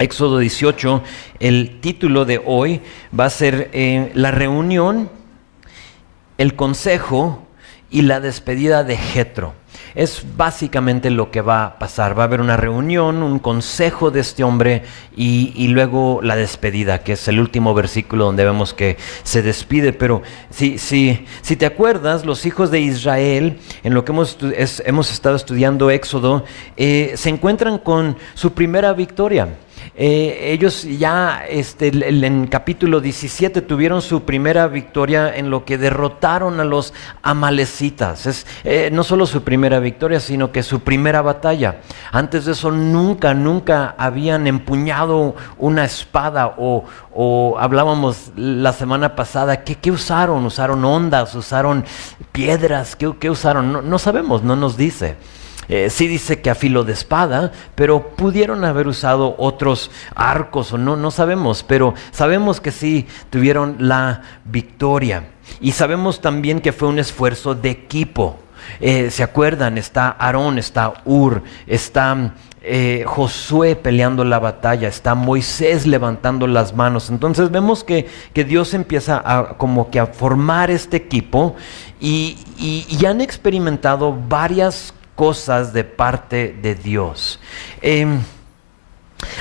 Éxodo 18, el título de hoy va a ser la reunión, el consejo y la despedida de Jetro. Es básicamente lo que va a pasar. Va a haber una reunión, un consejo de este hombre y luego la despedida, que es el último versículo donde vemos que se despide. Pero si te acuerdas, los hijos de Israel, en lo que hemos estado estudiando Éxodo, se encuentran con su primera victoria. Ellos ya en capítulo 17 tuvieron su primera victoria en lo que derrotaron a los amalecitas. No solo su primera victoria, sino que su primera batalla. Antes de eso nunca habían empuñado una espada o hablábamos la semana pasada, ¿qué usaron? ¿Usaron ondas? ¿Usaron piedras? ¿Qué usaron? No sabemos, no nos dice. Sí dice que a filo de espada, pero pudieron haber usado otros arcos o no sabemos, pero sabemos que sí tuvieron la victoria. Y sabemos también que fue un esfuerzo de equipo. ¿Se acuerdan? Está Aarón, está Hur, está Josué peleando la batalla, está Moisés levantando las manos. Entonces vemos que Dios empieza como que a formar este equipo y han experimentado varias cosas de parte de Dios.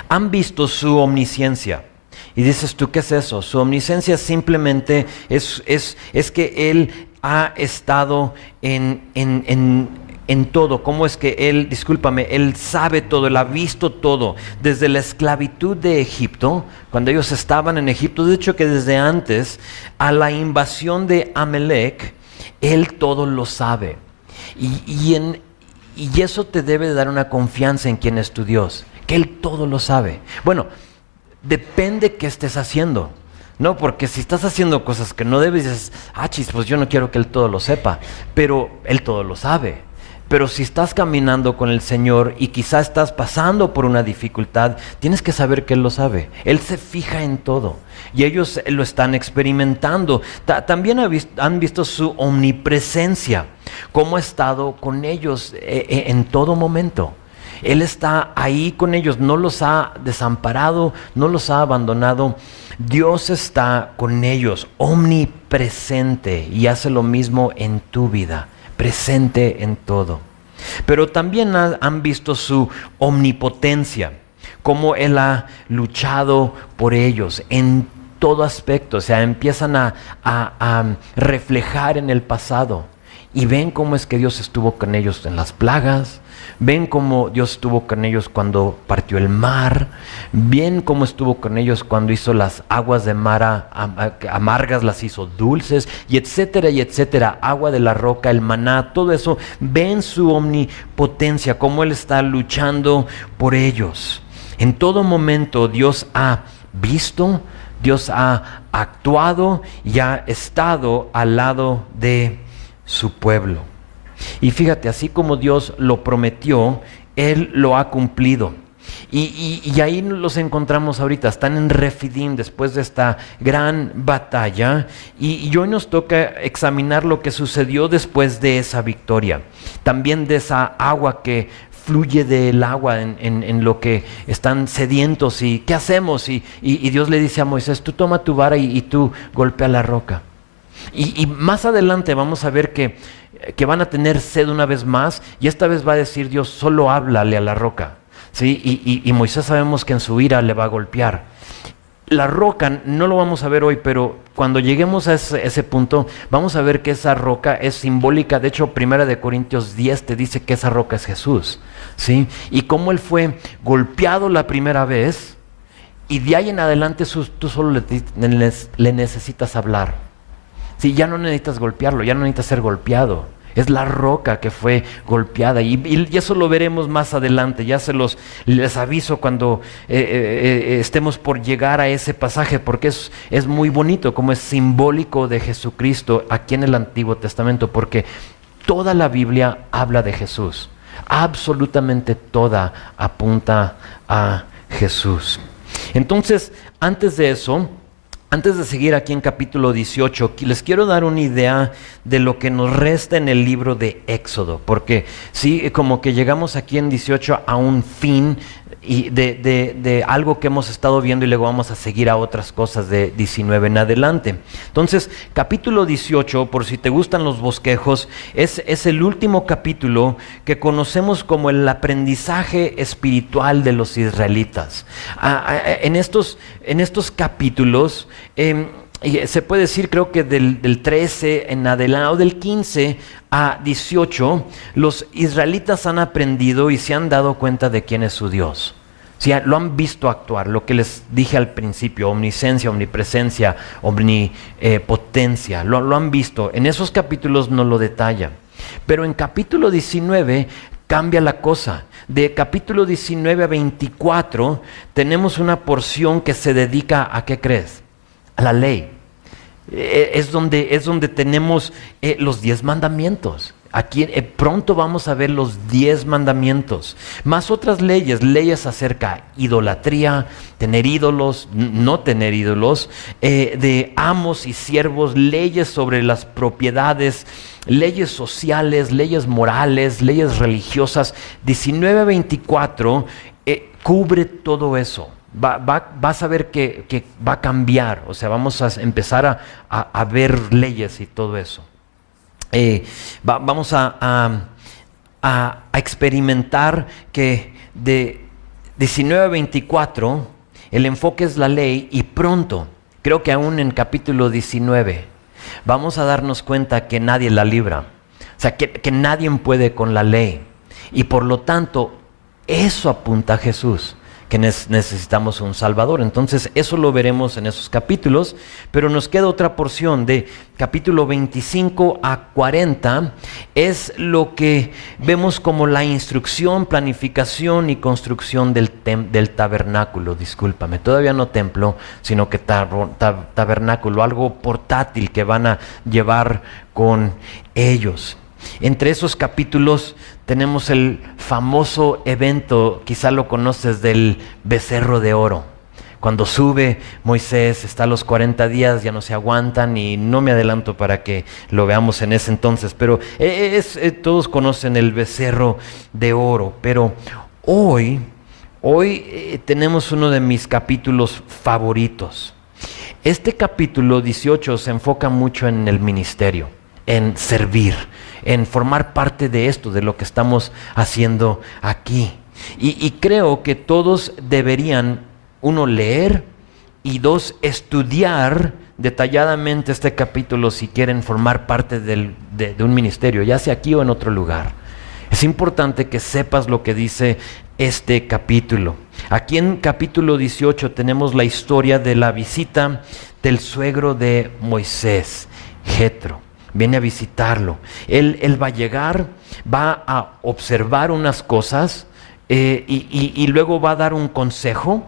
Han visto su omnisciencia. Y dices tú, ¿qué es eso? Su omnisciencia simplemente es que Él ha estado en todo. ¿Cómo es que Él sabe todo, Él ha visto todo? Desde la esclavitud de Egipto, cuando ellos estaban en Egipto, de hecho que desde antes, a la invasión de Amalek, Él todo lo sabe. Y eso te debe de dar una confianza en quien es tu Dios, que Él todo lo sabe. Bueno, depende qué estés haciendo, ¿no? Porque si estás haciendo cosas que no debes, dices, pues yo no quiero que Él todo lo sepa, pero Él todo lo sabe. Pero si estás caminando con el Señor y quizás estás pasando por una dificultad, tienes que saber que Él lo sabe. Él se fija en todo y ellos lo están experimentando. También han visto su omnipresencia, cómo ha estado con ellos en todo momento. Él está ahí con ellos, no los ha desamparado, no los ha abandonado. Dios está con ellos, omnipresente, y hace lo mismo en tu vida. Presente en todo. Pero también han visto su omnipotencia, cómo Él ha luchado por ellos en todo aspecto. O sea, empiezan a reflejar en el pasado y ven cómo es que Dios estuvo con ellos en las plagas. Ven cómo Dios estuvo con ellos cuando partió el mar. Ven cómo estuvo con ellos cuando hizo las aguas de mar amargas, las hizo dulces, y etcétera, y etcétera. Agua de la roca, el maná, todo eso. Ven su omnipotencia, cómo Él está luchando por ellos. En todo momento Dios ha visto, Dios ha actuado y ha estado al lado de su pueblo. Y fíjate, así como Dios lo prometió, Él lo ha cumplido. Y ahí los encontramos ahorita, están en Refidim después de esta gran batalla. Y hoy nos toca examinar lo que sucedió después de esa victoria. También de esa agua que fluye del agua en lo que están sedientos. ¿Y qué hacemos? Y Dios le dice a Moisés, tú toma tu vara y tú golpea la roca. Y más adelante vamos a ver que van a tener sed una vez más, y esta vez va a decir Dios, solo háblale a la roca, ¿sí? Y Moisés sabemos que en su ira le va a golpear. La roca no lo vamos a ver hoy, pero cuando lleguemos a ese punto, vamos a ver que esa roca es simbólica. De hecho, 1 Corintios 10 te dice que esa roca es Jesús, ¿sí? Y cómo Él fue golpeado la primera vez, y de ahí en adelante tú solo le necesitas hablar. Sí, ya no necesitas golpearlo, ya no necesitas ser golpeado. Es la roca que fue golpeada, y eso lo veremos más adelante. Ya les aviso cuando estemos por llegar a ese pasaje, porque es muy bonito, como es simbólico de Jesucristo aquí en el Antiguo Testamento, porque toda la Biblia habla de Jesús. Absolutamente toda apunta a Jesús. Entonces, antes de eso, Antes de seguir aquí en capítulo 18, les quiero dar una idea de lo que nos resta en el libro de Éxodo, porque sí, como que llegamos aquí en 18 a un fin y de algo que hemos estado viendo y luego vamos a seguir a otras cosas de 19 en adelante. Entonces, capítulo 18, por si te gustan los bosquejos, es el último capítulo que conocemos como el aprendizaje espiritual de los israelitas. En estos capítulos, y se puede decir, creo que del 13 en adelante, o del 15 a 18, los israelitas han aprendido y se han dado cuenta de quién es su Dios. Sí, lo han visto actuar, lo que les dije al principio, omnisciencia, omnipresencia, omnipotencia, lo han visto. En esos capítulos no lo detalla. Pero en capítulo 19 cambia la cosa. De capítulo 19 a 24 tenemos una porción que se dedica a, ¿qué crees? A la ley. Es donde tenemos los 10 mandamientos. Aquí pronto vamos a ver los 10 mandamientos, más otras leyes acerca de idolatría, tener ídolos, no tener ídolos, de amos y siervos, leyes sobre las propiedades, leyes sociales, leyes morales, leyes religiosas. 19 a 24 cubre todo eso. Vas a ver que va a cambiar, o sea, vamos a empezar a ver leyes y todo eso. Vamos a experimentar que de 19 a 24 el enfoque es la ley, y pronto, creo que aún en capítulo 19, vamos a darnos cuenta que nadie la libra, o sea, que nadie puede con la ley, y por lo tanto eso apunta a Jesús, que necesitamos un Salvador. Entonces eso lo veremos en esos capítulos, pero nos queda otra porción de capítulo 25 a 40, es lo que vemos como la instrucción, planificación y construcción del tabernáculo, todavía no templo, sino que tabernáculo, algo portátil que van a llevar con ellos. Entre esos capítulos tenemos el famoso evento, quizá lo conoces, del becerro de oro. Cuando sube Moisés, está a los 40 días, ya no se aguantan, y no me adelanto para que lo veamos en ese entonces, pero todos conocen el becerro de oro. Pero hoy tenemos uno de mis capítulos favoritos. Este capítulo 18 se enfoca mucho en el ministerio, en servir, en formar parte de esto, de lo que estamos haciendo aquí. Y creo que todos deberían, uno, leer, y dos, estudiar detalladamente este capítulo si quieren formar parte de un ministerio, ya sea aquí o en otro lugar. Es importante que sepas lo que dice este capítulo. Aquí en capítulo 18 tenemos la historia de la visita del suegro de Moisés, Jetro. Viene a visitarlo. Él va a llegar, va a observar unas cosas, y luego va a dar un consejo,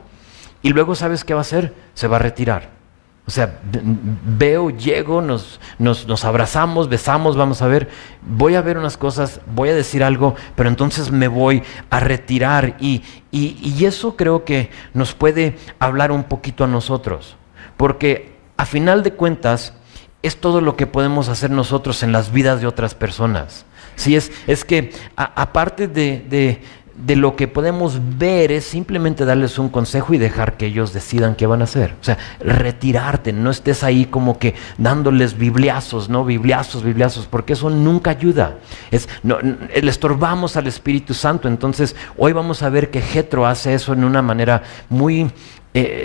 y luego, ¿sabes qué va a hacer? Se va a retirar. O sea, llego, nos abrazamos, besamos, vamos a ver, voy a ver unas cosas, voy a decir algo, pero entonces me voy a retirar. Y eso creo que nos puede hablar un poquito a nosotros, porque a final de cuentas es todo lo que podemos hacer nosotros en las vidas de otras personas. Sí, es que aparte de lo que podemos ver, es simplemente darles un consejo y dejar que ellos decidan qué van a hacer. O sea, retirarte, no estés ahí como que dándoles bibliazos, ¿no? Bibliazos, porque eso nunca ayuda. Le estorbamos al Espíritu Santo. Entonces, hoy vamos a ver que Jetro hace eso en una manera muy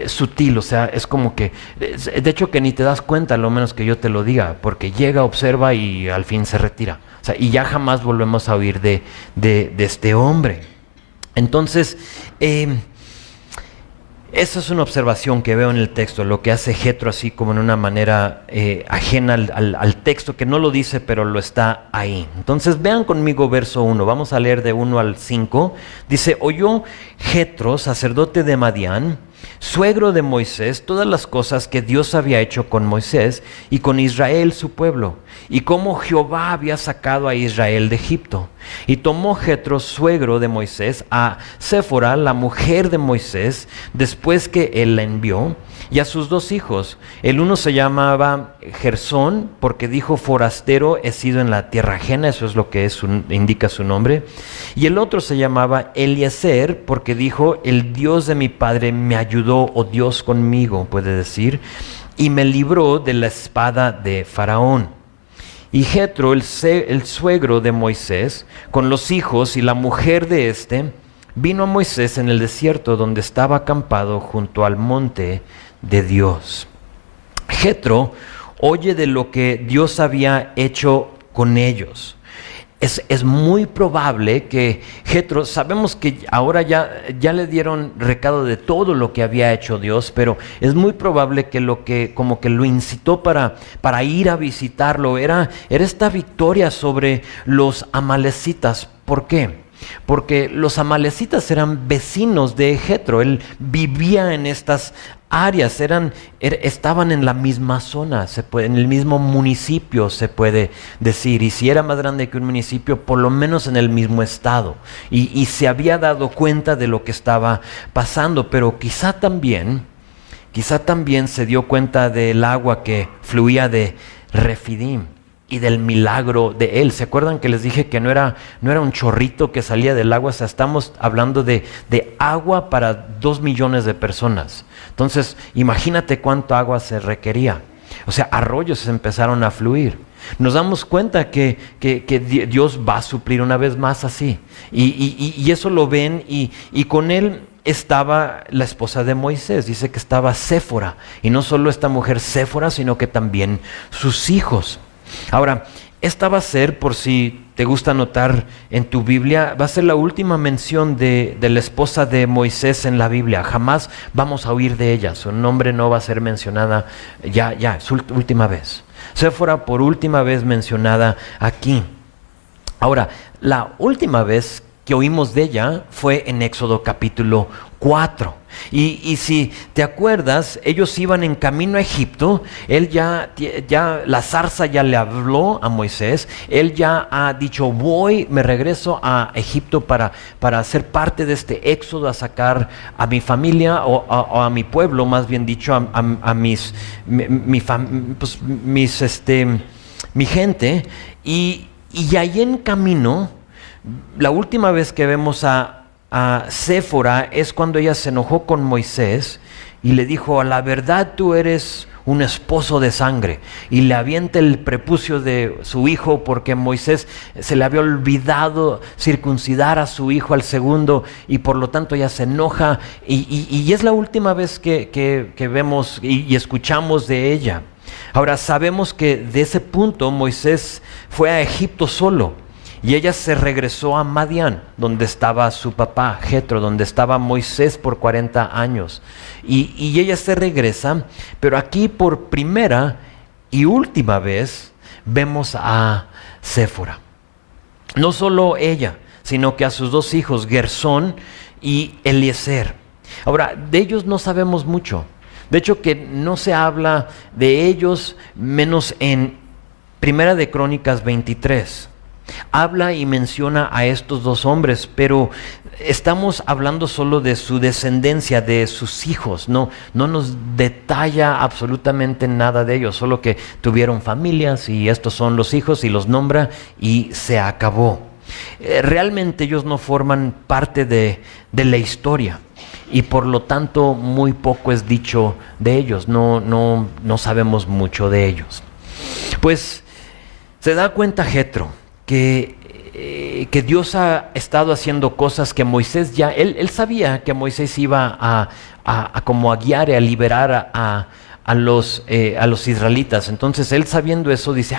sutil, o sea, es como que, de hecho, que ni te das cuenta, a lo menos que yo te lo diga, porque llega, observa y al fin se retira. O sea, y ya jamás volvemos a oír de este hombre. Entonces, esa es una observación que veo en el texto, lo que hace Jetro así como en una manera ajena al texto, que no lo dice, pero lo está ahí. Entonces vean conmigo verso 1, vamos a leer de 1 al 5. Dice: oyó Jetro, sacerdote de Madián, suegro de Moisés, todas las cosas que Dios había hecho con Moisés y con Israel su pueblo, y cómo Jehová había sacado a Israel de Egipto. Y tomó Jetro, suegro de Moisés, a Séfora, la mujer de Moisés, después que él la envió, y a sus 2 hijos. El uno se llamaba Gersón, porque dijo: forastero he sido en la tierra ajena, eso es lo que indica su nombre. Y el otro se llamaba Eliezer, porque dijo: el Dios de mi padre me ayudó, o Dios conmigo, puede decir, y me libró de la espada de Faraón. Y Jetro, el suegro de Moisés, con los hijos y la mujer de éste, vino a Moisés en el desierto, donde estaba acampado junto al monte de Dios. Jetro oye de lo que Dios había hecho con ellos. Es muy probable que Jetro, sabemos que ahora ya le dieron recado de todo lo que había hecho Dios, pero es muy probable que como que lo incitó para ir a visitarlo era esta victoria sobre los amalecitas. ¿Por qué? Porque los amalecitas eran vecinos de Jetro. Él vivía en estas áreas, estaban en la misma zona, en el mismo municipio, se puede decir, y si era más grande que un municipio, por lo menos en el mismo estado, y se había dado cuenta de lo que estaba pasando, pero quizá también se dio cuenta del agua que fluía de Refidim y del milagro de él. ¿Se acuerdan que les dije que no era un chorrito que salía del agua? O sea, estamos hablando de agua para 2 millones de personas. Entonces, imagínate cuánto agua se requería. O sea, arroyos empezaron a fluir. Nos damos cuenta que Dios va a suplir una vez más así. Y eso lo ven, y con él estaba la esposa de Moisés. Dice que estaba Séfora. Y no solo esta mujer Séfora, sino que también sus hijos. Ahora, esta va a ser, por si te gusta anotar en tu Biblia, va a ser la última mención de la esposa de Moisés en la Biblia. Jamás vamos a oír de ella. Su nombre no va a ser mencionada ya, su última vez. Séfora por última vez mencionada aquí. Ahora, la última vez que oímos de ella fue en Éxodo capítulo 4. Y si te acuerdas, ellos iban en camino a Egipto. Él ya la zarza ya le habló a Moisés. Él ya ha dicho: me regreso a Egipto para ser parte de este éxodo, a sacar a mi familia o a mi pueblo, más bien dicho, a mi gente. Y ahí en camino, la última vez que vemos a Séfora es cuando ella se enojó con Moisés y le dijo: a la verdad tú eres un esposo de sangre, y le avienta el prepucio de su hijo, porque Moisés se le había olvidado circuncidar a su hijo al segundo, y por lo tanto ella se enoja, y es la última vez que vemos y escuchamos de ella. Ahora, sabemos que de ese punto Moisés fue a Egipto solo, y ella se regresó a Madián, donde estaba su papá Jetro, donde estaba Moisés por 40 años. Y ella se regresa, pero aquí por primera y última vez vemos a Séfora. No solo ella, sino que a sus 2 hijos, Gersón y Eliezer. Ahora, de ellos no sabemos mucho. De hecho, que no se habla de ellos menos en Primera de Crónicas 23. Habla y menciona a estos 2 hombres, pero estamos hablando solo de su descendencia, de sus hijos. No nos detalla absolutamente nada de ellos, solo que tuvieron familias y estos son los hijos, y los nombra y se acabó. Realmente ellos no forman parte de la historia, y por lo tanto muy poco es dicho de ellos. No sabemos mucho de ellos. Pues se da cuenta Jetro que Dios ha estado haciendo cosas que Moisés él sabía que Moisés iba a como a guiar y a liberar a los israelitas. Entonces él, sabiendo eso, dice: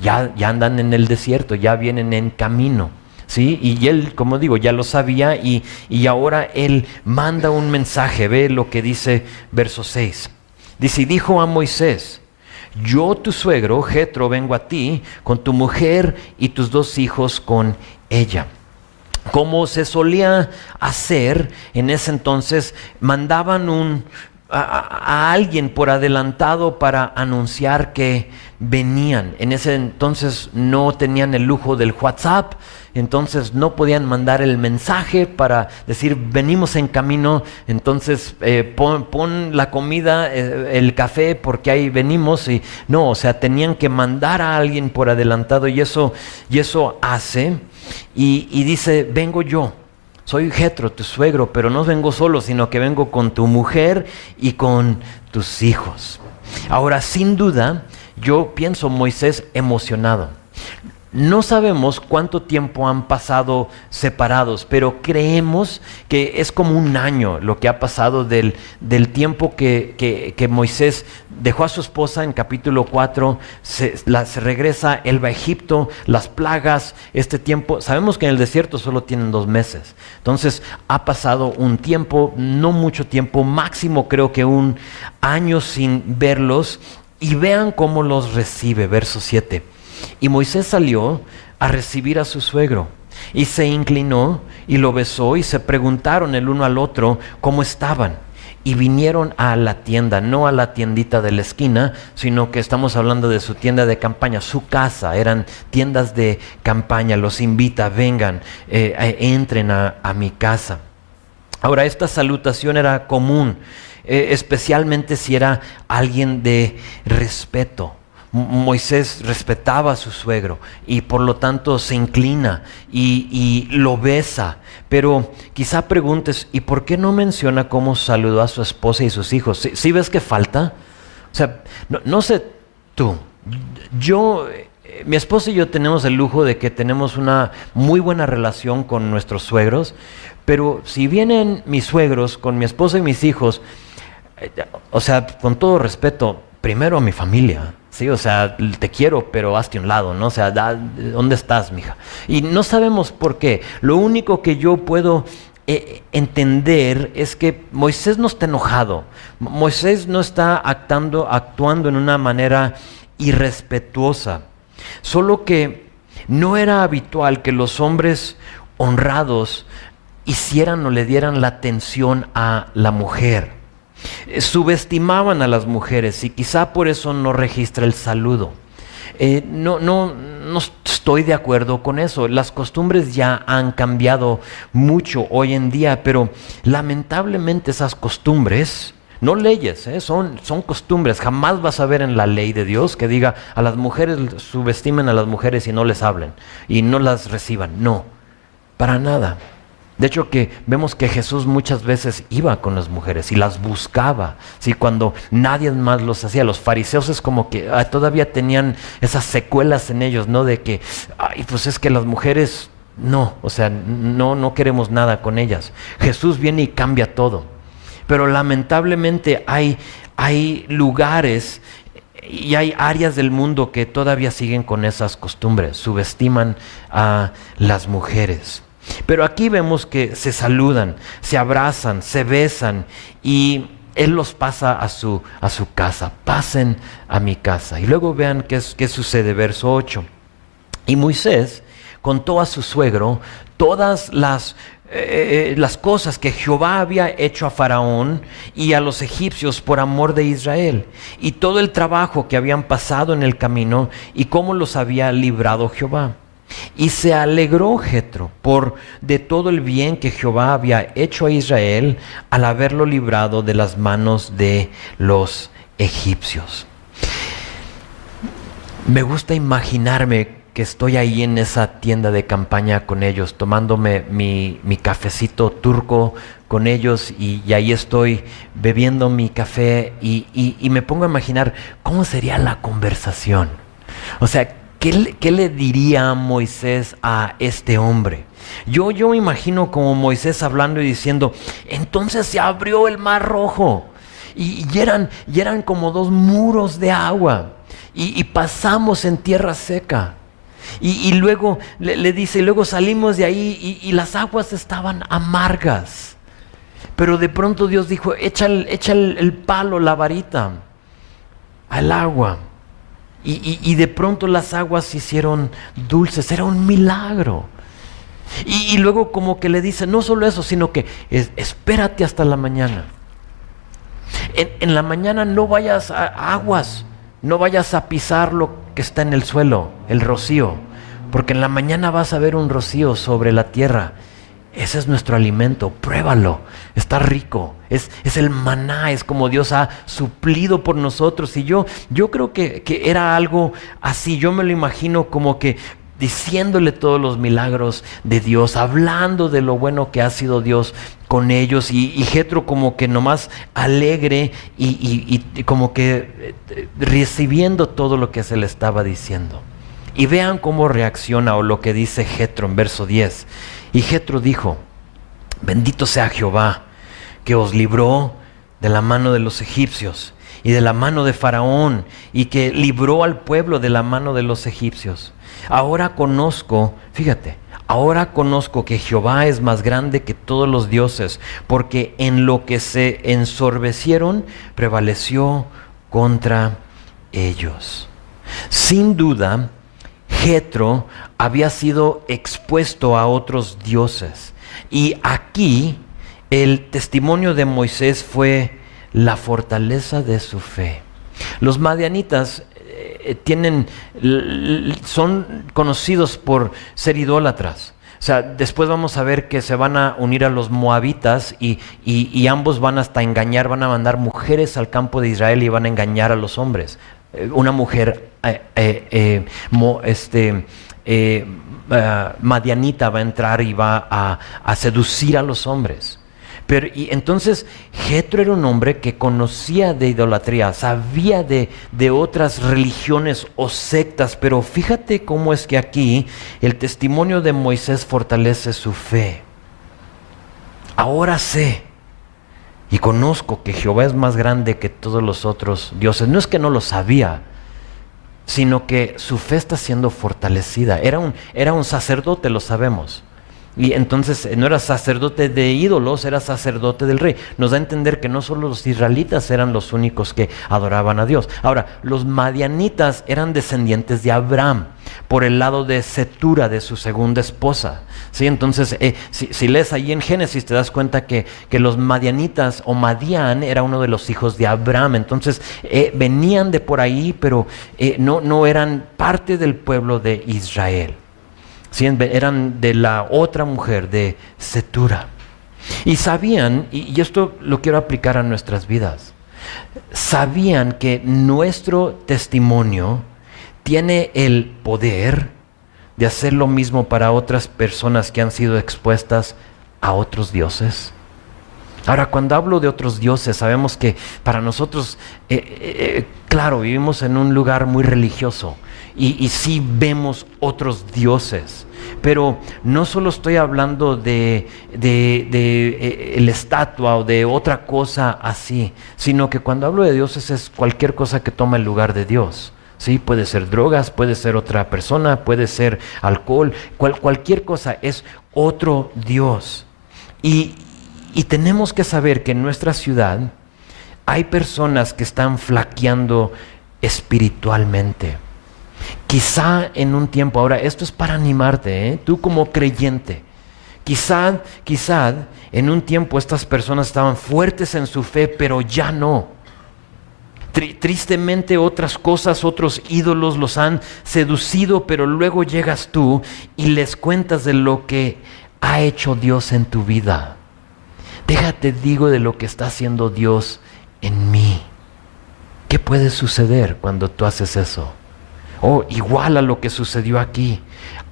ya andan en el desierto, ya vienen en camino, ¿sí? Y él, como digo, ya lo sabía, y ahora él manda un mensaje. Ve lo que dice verso 6. Dice: y dijo a Moisés: yo, tu suegro Jetro, vengo a ti con tu mujer y tus 2 hijos con ella. como se solía hacer en ese entonces, mandaban a alguien por adelantado para anunciar que venían. En ese entonces no tenían el lujo del WhatsApp, entonces no podían mandar el mensaje para decir venimos en camino, entonces pon la comida, el café, porque ahí venimos. Y no, o sea, tenían que mandar a alguien por adelantado, y eso hace, y dice, vengo yo. Soy Jetro, tu suegro, pero no vengo solo, sino que vengo con tu mujer y con tus hijos. Ahora, sin duda, yo pienso Moisés emocionado. No sabemos cuánto tiempo han pasado separados, pero creemos que es como un año lo que ha pasado del tiempo que Moisés dejó a su esposa en capítulo 4, se regresa, él va a Egipto, las plagas, este tiempo. Sabemos que en el desierto solo tienen 2 meses. Entonces ha pasado un tiempo, no mucho tiempo, máximo creo que un año sin verlos. Y vean cómo los recibe, verso 7. Y Moisés salió a recibir a su suegro, y se inclinó y lo besó, y se preguntaron el uno al otro cómo estaban. Y vinieron a la tienda, no a la tiendita de la esquina, sino que estamos hablando de su tienda de campaña, su casa, eran tiendas de campaña. Los invita, vengan, entren a mi casa. Ahora, esta salutación era común, especialmente si era alguien de respeto. Moisés respetaba a su suegro y por lo tanto se inclina y lo besa. Pero quizá preguntes, ¿y por qué no menciona cómo saludó a su esposa y sus hijos? ¿Sí ves que falta? O sea, no sé tú, mi esposa y yo tenemos el lujo de que tenemos una muy buena relación con nuestros suegros, pero si vienen mis suegros con mi esposa y mis hijos, o sea, con todo respeto, primero a mi familia. Sí, o sea, te quiero, pero hazte a un lado, ¿no? O sea, ¿dónde estás, mija? Y no sabemos por qué. Lo único que yo puedo entender es que Moisés no está enojado. Moisés no está actuando en una manera irrespetuosa. Solo que no era habitual que los hombres honrados hicieran o le dieran la atención a la mujer. Subestimaban a las mujeres y quizá por eso no registra el saludo. No estoy de acuerdo con eso. Las costumbres ya han cambiado mucho hoy en día, pero lamentablemente esas costumbres, no leyes, son costumbres. Jamás vas a ver en la ley de Dios que diga a las mujeres subestimen a las mujeres y no les hablen y no las reciban. No, para nada. De hecho, que vemos que Jesús muchas veces iba con las mujeres y las buscaba, ¿sí? Cuando nadie más los hacía. Los fariseos es como que todavía tenían esas secuelas en ellos, ¿no? De que, pues es que las mujeres, no, o sea, no queremos nada con ellas. Jesús viene y cambia todo. Pero lamentablemente hay lugares y hay áreas del mundo que todavía siguen con esas costumbres, subestiman a las mujeres. Pero aquí vemos que se saludan, se abrazan, se besan, y él los pasa a su casa. Pasen a mi casa. Y luego vean qué sucede, verso 8. Y Moisés contó a su suegro todas las cosas que Jehová había hecho a Faraón y a los egipcios por amor de Israel, y todo el trabajo que habían pasado en el camino, y cómo los había librado Jehová. Y se alegró Jetro de todo el bien que Jehová había hecho a Israel al haberlo librado de las manos de los egipcios. Me gusta imaginarme que estoy ahí en esa tienda de campaña con ellos, tomándome mi cafecito turco con ellos, y ahí estoy bebiendo mi café y me pongo a imaginar cómo sería la conversación. O sea, ¿qué le diría Moisés a este hombre? Yo me imagino como Moisés hablando y diciendo, entonces se abrió el mar rojo y eran como 2 muros de agua y pasamos en tierra seca. Y luego le dice, y luego salimos de ahí y las aguas estaban amargas. Pero de pronto Dios dijo, echa el palo, la varita, al agua. Y de pronto las aguas se hicieron dulces. Era un milagro. Y luego como que le dice, no solo eso, sino que espérate hasta la mañana. En la mañana no vayas a aguas, no vayas a pisar lo que está en el suelo, el rocío, porque en la mañana vas a ver un rocío sobre la tierra. Ese es nuestro alimento, pruébalo, está rico, es el maná, es como Dios ha suplido por nosotros. Y yo creo que era algo así, yo me lo imagino como que diciéndole todos los milagros de Dios, hablando de lo bueno que ha sido Dios con ellos, y Jetro como que nomás alegre y como que recibiendo todo lo que se le estaba diciendo. Y vean cómo reacciona o lo que dice Jetro en verso 10. Y Jetro dijo, bendito sea Jehová, que os libró de la mano de los egipcios y de la mano de Faraón, y que libró al pueblo de la mano de los egipcios. Ahora conozco, fíjate, ahora conozco que Jehová es más grande que todos los dioses, porque en lo que se ensorbecieron prevaleció contra ellos. Sin duda, Jetro había sido expuesto a otros dioses, y aquí el testimonio de Moisés fue la fortaleza de su fe. Los madianitas son conocidos por ser idólatras. O sea, después vamos a ver que se van a unir a los moabitas y ambos van hasta engañar, van a mandar mujeres al campo de Israel y van a engañar a los hombres. Una mujer madianita va a entrar y va a seducir a los hombres. Pero y entonces Jetro era un hombre que conocía de idolatría, sabía de otras religiones o sectas, pero fíjate cómo es que aquí el testimonio de Moisés fortalece su fe. Ahora sé y conozco que Jehová es más grande que todos los otros dioses. No es que no lo sabía, sino que su fe está siendo fortalecida. Era un sacerdote, lo sabemos. Y entonces no era sacerdote de ídolos, era sacerdote del rey. Nos da a entender que no solo los israelitas eran los únicos que adoraban a Dios. Ahora, los madianitas eran descendientes de Abraham por el lado de Cetura, de su segunda esposa. ¿Sí? Entonces, si lees ahí en Génesis, te das cuenta que los madianitas o Madián era uno de los hijos de Abraham. Entonces, venían de por ahí, pero no eran parte del pueblo de Israel. ¿Sí? Eran de la otra mujer, de Cetura. Y sabían, y esto lo quiero aplicar a nuestras vidas, sabían que nuestro testimonio tiene el poder de hacer lo mismo para otras personas que han sido expuestas a otros dioses. Ahora, cuando hablo de otros dioses, sabemos que para nosotros, claro, vivimos en un lugar muy religioso y sí vemos otros dioses, pero no solo estoy hablando de la estatua o de otra cosa así, sino que cuando hablo de dioses es cualquier cosa que toma el lugar de Dios. Sí, puede ser drogas, puede ser otra persona, puede ser alcohol, cualquier cosa es otro Dios. Y tenemos que saber que en nuestra ciudad hay personas que están flaqueando espiritualmente. Quizá en un tiempo, ahora esto es para animarte, tú como creyente, quizá en un tiempo estas personas estaban fuertes en su fe, pero ya no. Tristemente otras cosas, otros ídolos los han seducido, pero luego llegas tú y les cuentas de lo que ha hecho Dios en tu vida. Déjate digo de lo que está haciendo Dios en mí. ¿Qué puede suceder cuando tú haces eso? Igual a lo que sucedió aquí.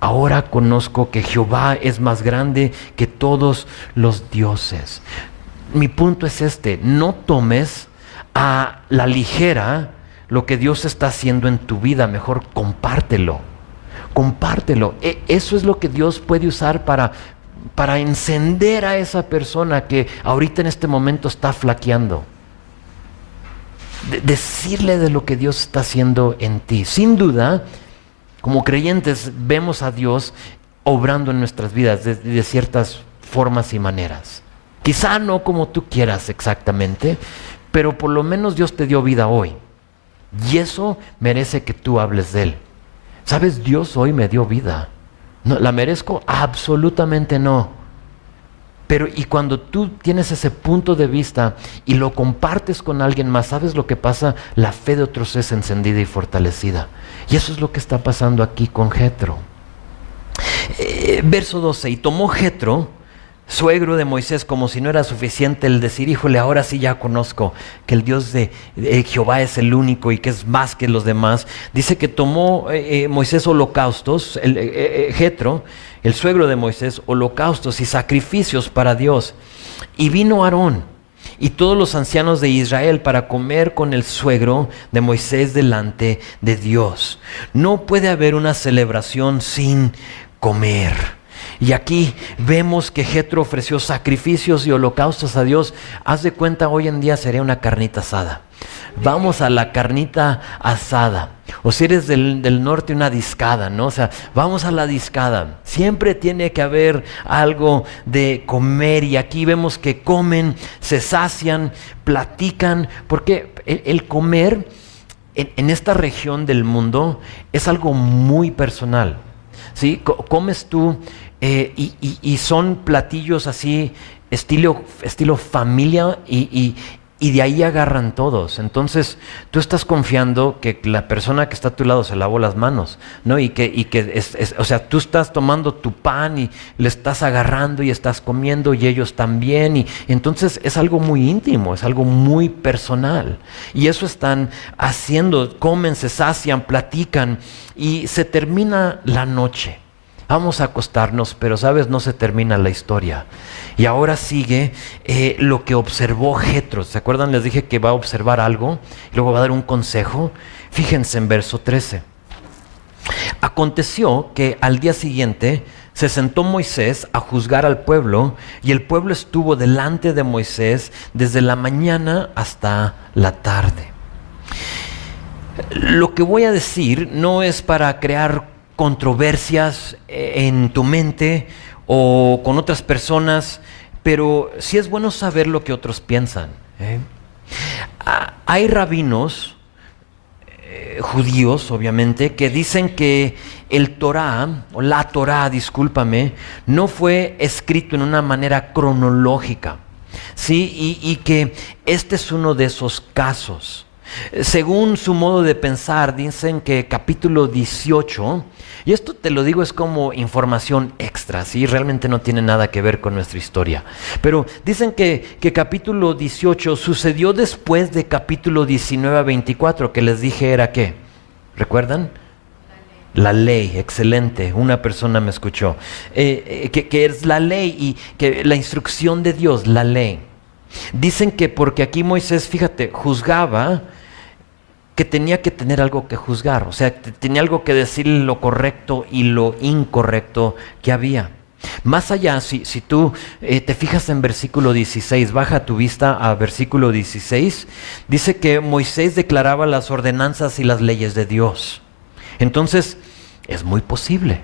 Ahora conozco que Jehová es más grande que todos los dioses. Mi punto es este: no tomes a la ligera lo que Dios está haciendo en tu vida. Mejor compártelo. Eso es lo que Dios puede usar para encender a esa persona que ahorita en este momento está flaqueando. Decirle de lo que Dios está haciendo en ti. Sin duda, como creyentes vemos a Dios obrando en nuestras vidas de ciertas formas y maneras. Quizá no como tú quieras exactamente, pero por lo menos Dios te dio vida hoy. Y eso merece que tú hables de Él. ¿Sabes? Dios hoy me dio vida. ¿No, la merezco? Absolutamente no. Pero y cuando tú tienes ese punto de vista y lo compartes con alguien más, ¿sabes lo que pasa? La fe de otros es encendida y fortalecida. Y eso es lo que está pasando aquí con Jetro. Verso 12, y tomó Jetro, suegro de Moisés, como si no era suficiente el decir, híjole, ahora sí ya conozco que el Dios de Jehová es el único y que es más que los demás. Dice que tomó Moisés holocaustos, Jetro, el suegro de Moisés, holocaustos y sacrificios para Dios. Y vino Aarón y todos los ancianos de Israel para comer con el suegro de Moisés delante de Dios. No puede haber una celebración sin comer. Y aquí vemos que Jetro ofreció sacrificios y holocaustos a Dios. Haz de cuenta, hoy en día sería una carnita asada. Vamos a la carnita asada. O si eres del norte, una discada, ¿no? O sea, vamos a la discada. Siempre tiene que haber algo de comer. Y aquí vemos que comen, se sacian, platican. Porque el comer en esta región del mundo es algo muy personal. ¿Sí? Comes tú y son platillos así, estilo familia y de ahí agarran todos. Entonces tú estás confiando que la persona que está a tu lado se lavó las manos, ¿no? Y que o sea, tú estás tomando tu pan y le estás agarrando y estás comiendo y ellos también. Y entonces es algo muy íntimo, es algo muy personal. Y eso están haciendo, comen, se sacian, platican y se termina la noche. Vamos a acostarnos, pero sabes, no se termina la historia. Y ahora sigue lo que observó Jetro. ¿Se acuerdan? Les dije que va a observar algo y luego va a dar un consejo. Fíjense en verso 13. Aconteció que al día siguiente se sentó Moisés a juzgar al pueblo, y el pueblo estuvo delante de Moisés desde la mañana hasta la tarde. Lo que voy a decir no es para crear controversias en tu mente o con otras personas, pero sí es bueno saber lo que otros piensan. Hay rabinos judíos, obviamente, que dicen que el Torá, o la Torá, discúlpame, no fue escrito en una manera cronológica, ¿sí? Y que este es uno de esos casos. Según su modo de pensar, dicen que capítulo 18, y esto te lo digo es como información extra, ¿sí? Realmente no tiene nada que ver con nuestra historia. Pero dicen que capítulo 18 sucedió después de capítulo 19 a 24, que les dije era ¿qué? ¿Recuerdan? La ley, excelente, una persona me escuchó. Que es la ley y que la instrucción de Dios, la ley. Dicen que porque aquí Moisés, fíjate, juzgaba, que tenía que tener algo que juzgar, o sea, tenía algo que decir lo correcto y lo incorrecto que había. Más allá, si tú te fijas en versículo 16, baja tu vista a versículo 16, dice que Moisés declaraba las ordenanzas y las leyes de Dios. Entonces, es muy posible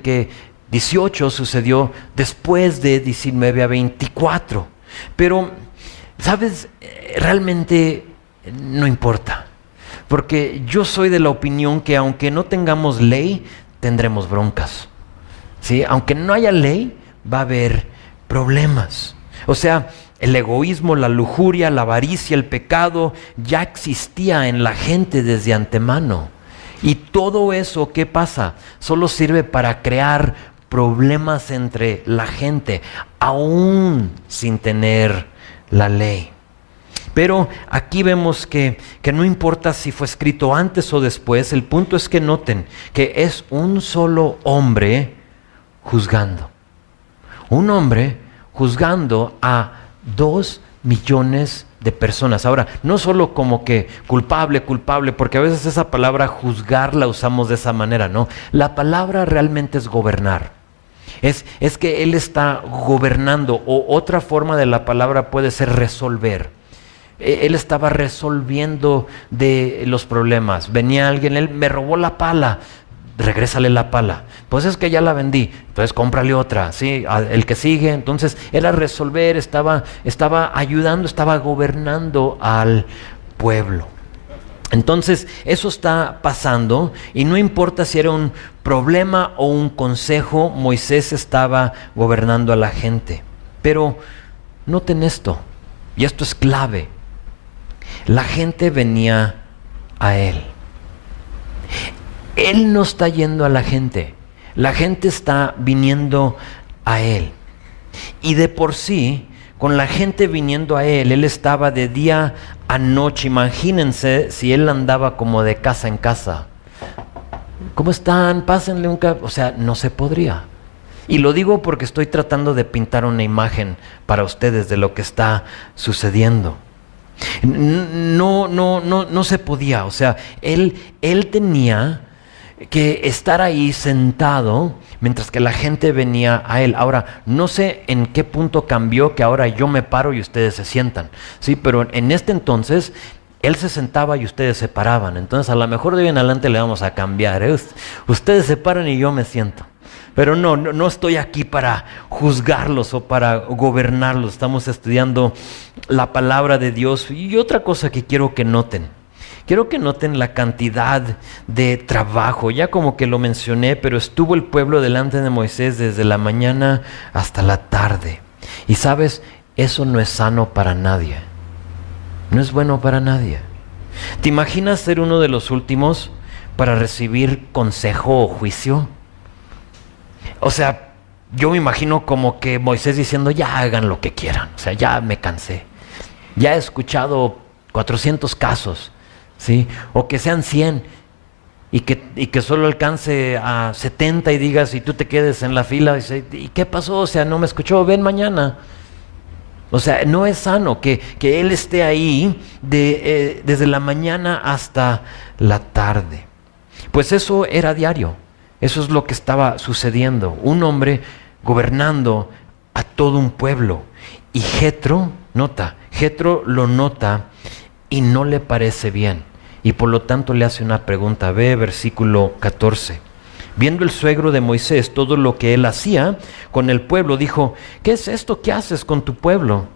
que 18 sucedió después de 19 a 24. Pero, ¿sabes? Realmente no importa. Porque yo soy de la opinión que aunque no tengamos ley, tendremos broncas. ¿Sí? Aunque no haya ley, va a haber problemas. O sea, el egoísmo, la lujuria, la avaricia, el pecado ya existía en la gente desde antemano. Y todo eso, ¿qué pasa? Solo sirve para crear problemas entre la gente, aún sin tener la ley. Pero aquí vemos que no importa si fue escrito antes o después, el punto es que noten que es un solo hombre juzgando. Un hombre juzgando a 2 millones de personas. Ahora, no solo como que culpable, porque a veces esa palabra juzgar la usamos de esa manera, ¿no? La palabra realmente es gobernar. Es que él está gobernando, o otra forma de la palabra puede ser resolver. Él estaba resolviendo de los problemas. Venía alguien, él me robó la pala, regrésale la pala. Pues es que ya la vendí, entonces cómprale otra, ¿sí? El que sigue. Entonces era resolver, estaba ayudando, estaba gobernando al pueblo. Entonces, eso está pasando y no importa si era un problema o un consejo, Moisés estaba gobernando a la gente. Pero noten esto, y esto es clave. La gente venía a él. Él no está yendo a la gente está viniendo a él. Y de por sí, con la gente viniendo a él estaba de día a noche. Imagínense si él andaba como de casa en casa. ¿Cómo están? Pásenle un café. O sea, no se podría. Y lo digo porque estoy tratando de pintar una imagen para ustedes de lo que está sucediendo. No se podía. O sea, él tenía que estar ahí sentado mientras que la gente venía a él. Ahora, no sé en qué punto cambió que ahora yo me paro y ustedes se sientan, ¿sí? Pero en este entonces, él se sentaba y ustedes se paraban. Entonces, a lo mejor de hoy en adelante le vamos a cambiar, ¿eh? Ustedes se paran y yo me siento. Pero no estoy aquí para juzgarlos o para gobernarlos. Estamos estudiando la palabra de Dios. Y otra cosa que quiero que noten. Quiero que noten la cantidad de trabajo. Ya como que lo mencioné, pero estuvo el pueblo delante de Moisés desde la mañana hasta la tarde. Y sabes, eso no es sano para nadie. No es bueno para nadie. ¿Te imaginas ser uno de los últimos para recibir consejo o juicio? O sea, yo me imagino como que Moisés diciendo, ya hagan lo que quieran. O sea, ya me cansé. Ya he escuchado 400 casos. ¿Sí? O que sean 100 y que solo alcance a 70 y digas y tú te quedes en la fila y ¿qué pasó? O sea, no me escuchó, ven mañana. O sea, no es sano que él esté ahí desde la mañana hasta la tarde. Pues eso era diario, eso es lo que estaba sucediendo. Un hombre gobernando a todo un pueblo. Y Jetro lo nota y no le parece bien. Y por lo tanto le hace una pregunta. Ve versículo 14. Viendo el suegro de Moisés todo lo que él hacía con el pueblo, dijo, ¿qué es esto que haces con tu pueblo?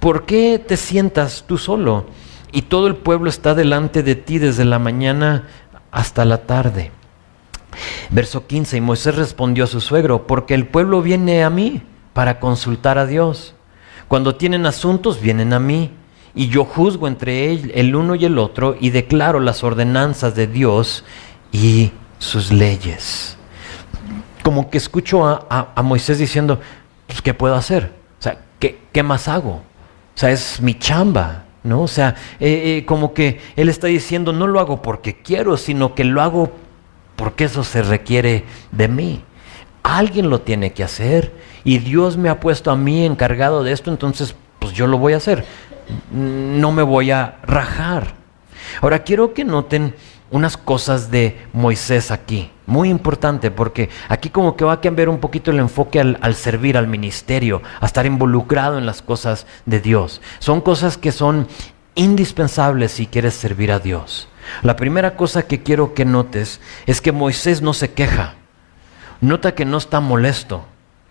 ¿Por qué te sientas tú solo? Y todo el pueblo está delante de ti desde la mañana hasta la tarde. Verso 15. Y Moisés respondió a su suegro, porque el pueblo viene a mí para consultar a Dios. Cuando tienen asuntos, vienen a mí. Y yo juzgo entre el uno y el otro y declaro las ordenanzas de Dios y sus leyes. Como que escucho a Moisés diciendo, pues, ¿qué puedo hacer? O sea, ¿qué más hago? O sea, es mi chamba, ¿no? O sea, como que él está diciendo, no lo hago porque quiero, sino que lo hago porque eso se requiere de mí. Alguien lo tiene que hacer y Dios me ha puesto a mí encargado de esto, entonces pues yo lo voy a hacer. No me voy a rajar. Ahora quiero que noten unas cosas de Moisés aquí, muy importante, porque aquí como que va a cambiar un poquito el enfoque al servir, al ministerio, a estar involucrado en las cosas de Dios. Son cosas que son indispensables si quieres servir a Dios. La primera cosa que quiero que notes es que Moisés no se queja. Nota que no está molesto.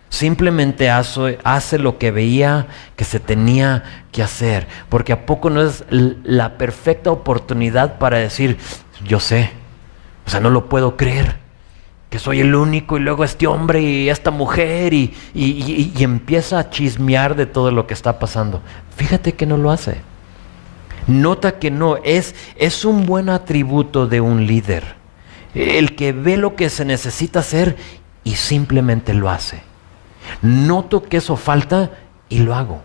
Simplemente hace lo que veía que se tenía que hacer. Porque ¿a poco no es la perfecta oportunidad para decir, yo sé, o sea, no lo puedo creer, que soy el único y luego este hombre y esta mujer y empieza a chismear de todo lo que está pasando? Fíjate que no lo hace. Nota que no, es un buen atributo de un líder. El que ve lo que se necesita hacer y simplemente lo hace. Noto que eso falta y lo hago.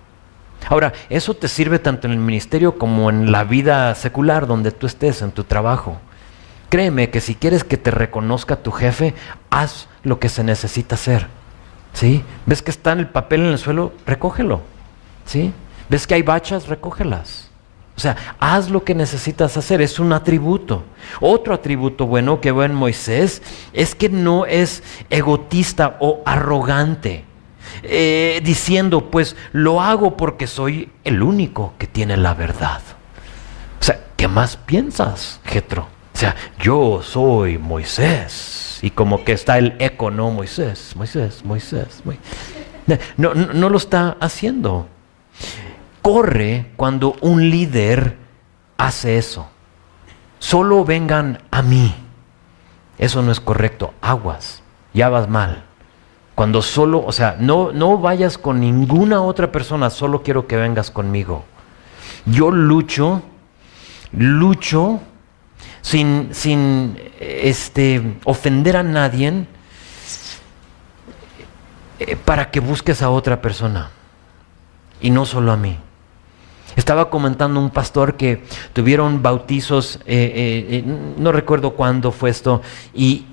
Ahora, eso te sirve tanto en el ministerio como en la vida secular, donde tú estés, en tu trabajo. Créeme que si quieres que te reconozca tu jefe, haz lo que se necesita hacer. ¿Sí? ¿Ves que está el papel en el suelo? Recógelo. ¿Sí? ¿Ves que hay bachas? Recógelas. O sea, haz lo que necesitas hacer, es un atributo. Otro atributo bueno que veo en Moisés es que no es egotista o arrogante, diciendo, pues lo hago porque soy el único que tiene la verdad. O sea, ¿qué más piensas, Jetro? O sea, yo soy Moisés. Y como que está el eco, ¿no? Moisés. No lo está haciendo. Corre cuando un líder hace eso. Solo vengan a mí. Eso no es correcto. Aguas, ya vas mal. Cuando solo, o sea, no vayas con ninguna otra persona, solo quiero que vengas conmigo. Yo lucho sin ofender a nadie para que busques a otra persona y no solo a mí. Estaba comentando un pastor que tuvieron bautizos, no recuerdo cuándo fue esto, y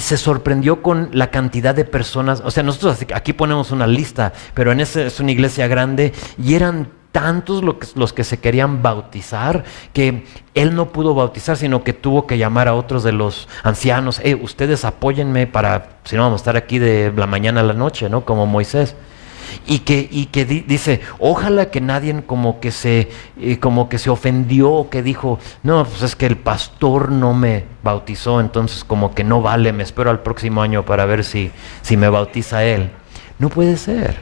se sorprendió con la cantidad de personas. O sea, nosotros aquí ponemos una lista, pero es una iglesia grande y eran tantos los que se querían bautizar que él no pudo bautizar, sino que tuvo que llamar a otros de los ancianos. Ustedes apóyenme para, si no vamos a estar aquí de la mañana a la noche, ¿no? Como Moisés. Y que dice, ojalá que nadie como que se ofendió, que dijo, no, pues es que el pastor no me bautizó, entonces como que no vale, me espero al próximo año para ver si me bautiza él. No puede ser,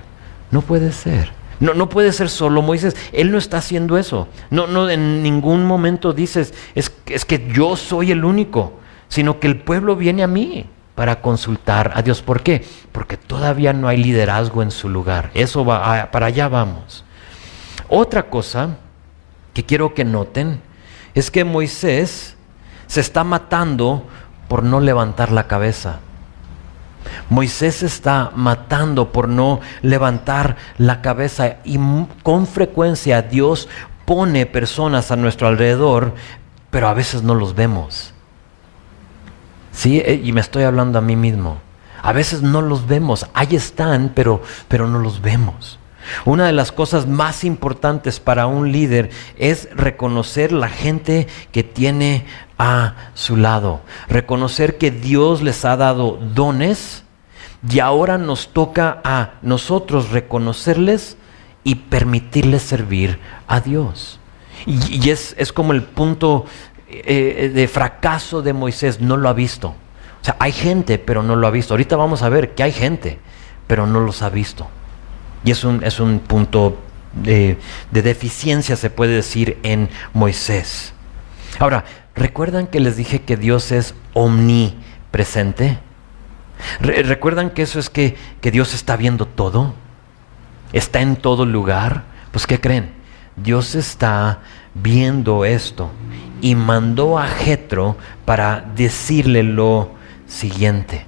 no puede ser. No puede ser solo Moisés. Él no está haciendo eso. No en ningún momento dices, es que yo soy el único, sino que el pueblo viene a mí para consultar a Dios. ¿Por qué? Porque todavía no hay liderazgo en su lugar. Eso para allá vamos. Otra cosa que quiero que noten es que Moisés se está matando por no levantar la cabeza. Moisés se está matando por no levantar la cabeza, y con frecuencia Dios pone personas a nuestro alrededor, pero a veces no los vemos. Sí, y me estoy hablando a mí mismo. A veces no los vemos, ahí están, pero no los vemos. Una de las cosas más importantes para un líder es reconocer la gente que tiene a su lado. Reconocer que Dios les ha dado dones y ahora nos toca a nosotros reconocerles y permitirles servir a Dios. Y es como el punto de fracaso de Moisés, no lo ha visto. O sea, hay gente, pero no lo ha visto. Ahorita vamos a ver que hay gente, pero no los ha visto. Y es un punto de deficiencia, se puede decir, en Moisés. Ahora, ¿recuerdan que les dije que Dios es omnipresente? ¿Recuerdan que eso es que Dios está viendo todo? ¿Está en todo lugar? Pues, ¿qué creen? Dios está viendo esto y mandó a Jetro para decirle lo siguiente.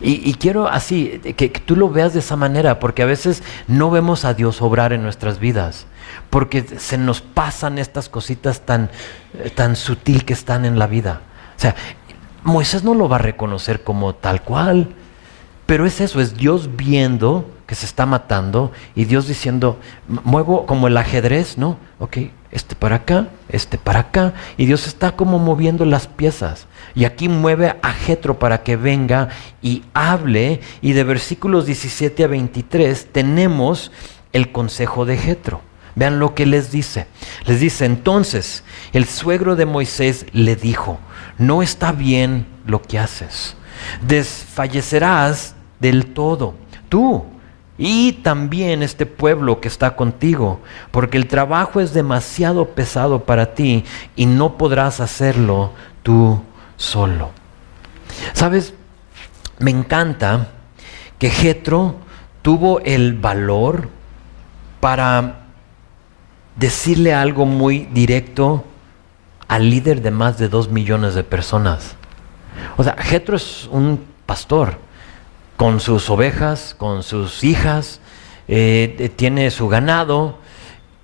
Y quiero así, que tú lo veas de esa manera, porque a veces no vemos a Dios obrar en nuestras vidas, porque se nos pasan estas cositas tan sutil que están en la vida. O sea, Moisés no lo va a reconocer como tal cual, pero es eso, es Dios viendo que se está matando y Dios diciendo, muevo como el ajedrez, ¿no? Ok, para acá, y Dios está como moviendo las piezas. Y aquí mueve a Jetro para que venga y hable, y de versículos 17 a 23 tenemos el consejo de Jetro. Vean lo que les dice. Les dice, entonces, el suegro de Moisés le dijo, no está bien lo que haces. Desfallecerás del todo, tú y también este pueblo que está contigo, porque el trabajo es demasiado pesado para ti y no podrás hacerlo tú solo. ¿Sabes? Me encanta que Jetro tuvo el valor para decirle algo muy directo al líder de más de 2 millones de personas. O sea, Jetro es un pastor con sus ovejas, con sus hijas, tiene su ganado,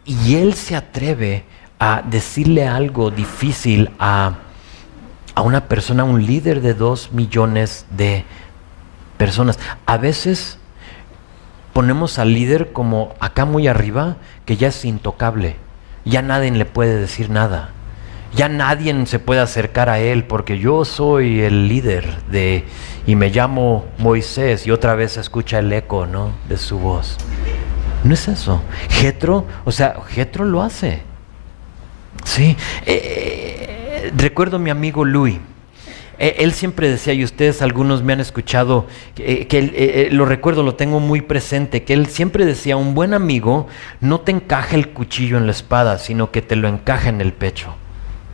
y él se atreve a decirle algo difícil a una persona, un líder de 2 millones de personas. A veces ponemos al líder como acá muy arriba, que ya es intocable, ya nadie le puede decir nada, ya nadie se puede acercar a él porque yo soy el líder y me llamo Moisés, y otra vez se escucha el eco, ¿no?, de su voz. No es eso. Jetro lo hace. Sí. Recuerdo a mi amigo Luis. Él siempre decía, y ustedes algunos me han escuchado, lo recuerdo, lo tengo muy presente, que él siempre decía, un buen amigo no te encaja el cuchillo en la espada, sino que te lo encaja en el pecho.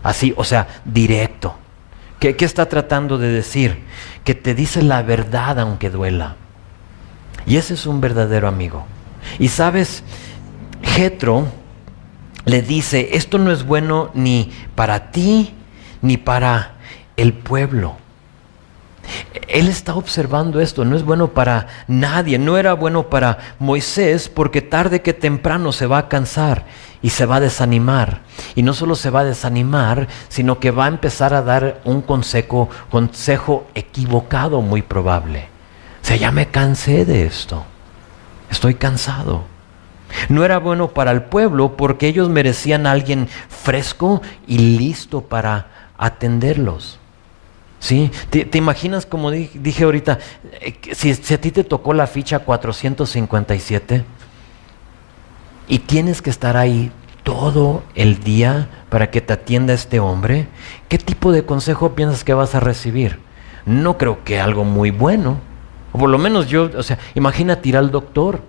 Así, o sea, directo. ¿Qué está tratando de decir? Que te dice la verdad aunque duela. Y ese es un verdadero amigo. Y sabes, Jetro le dice, esto no es bueno ni para ti ni para el pueblo. Él está observando esto, no es bueno para nadie, no era bueno para Moisés porque tarde que temprano se va a cansar y se va a desanimar. Y no solo se va a desanimar, sino que va a empezar a dar un consejo equivocado muy probable. O sea, ya me cansé de esto, estoy cansado. No era bueno para el pueblo porque ellos merecían a alguien fresco y listo para atenderlos. ¿Sí? ¿Te imaginas, como dije ahorita, si a ti te tocó la ficha 457 y tienes que estar ahí todo el día para que te atienda este hombre? ¿Qué tipo de consejo piensas que vas a recibir? No creo que algo muy bueno. O por lo menos yo, o sea, imagínate ir al doctor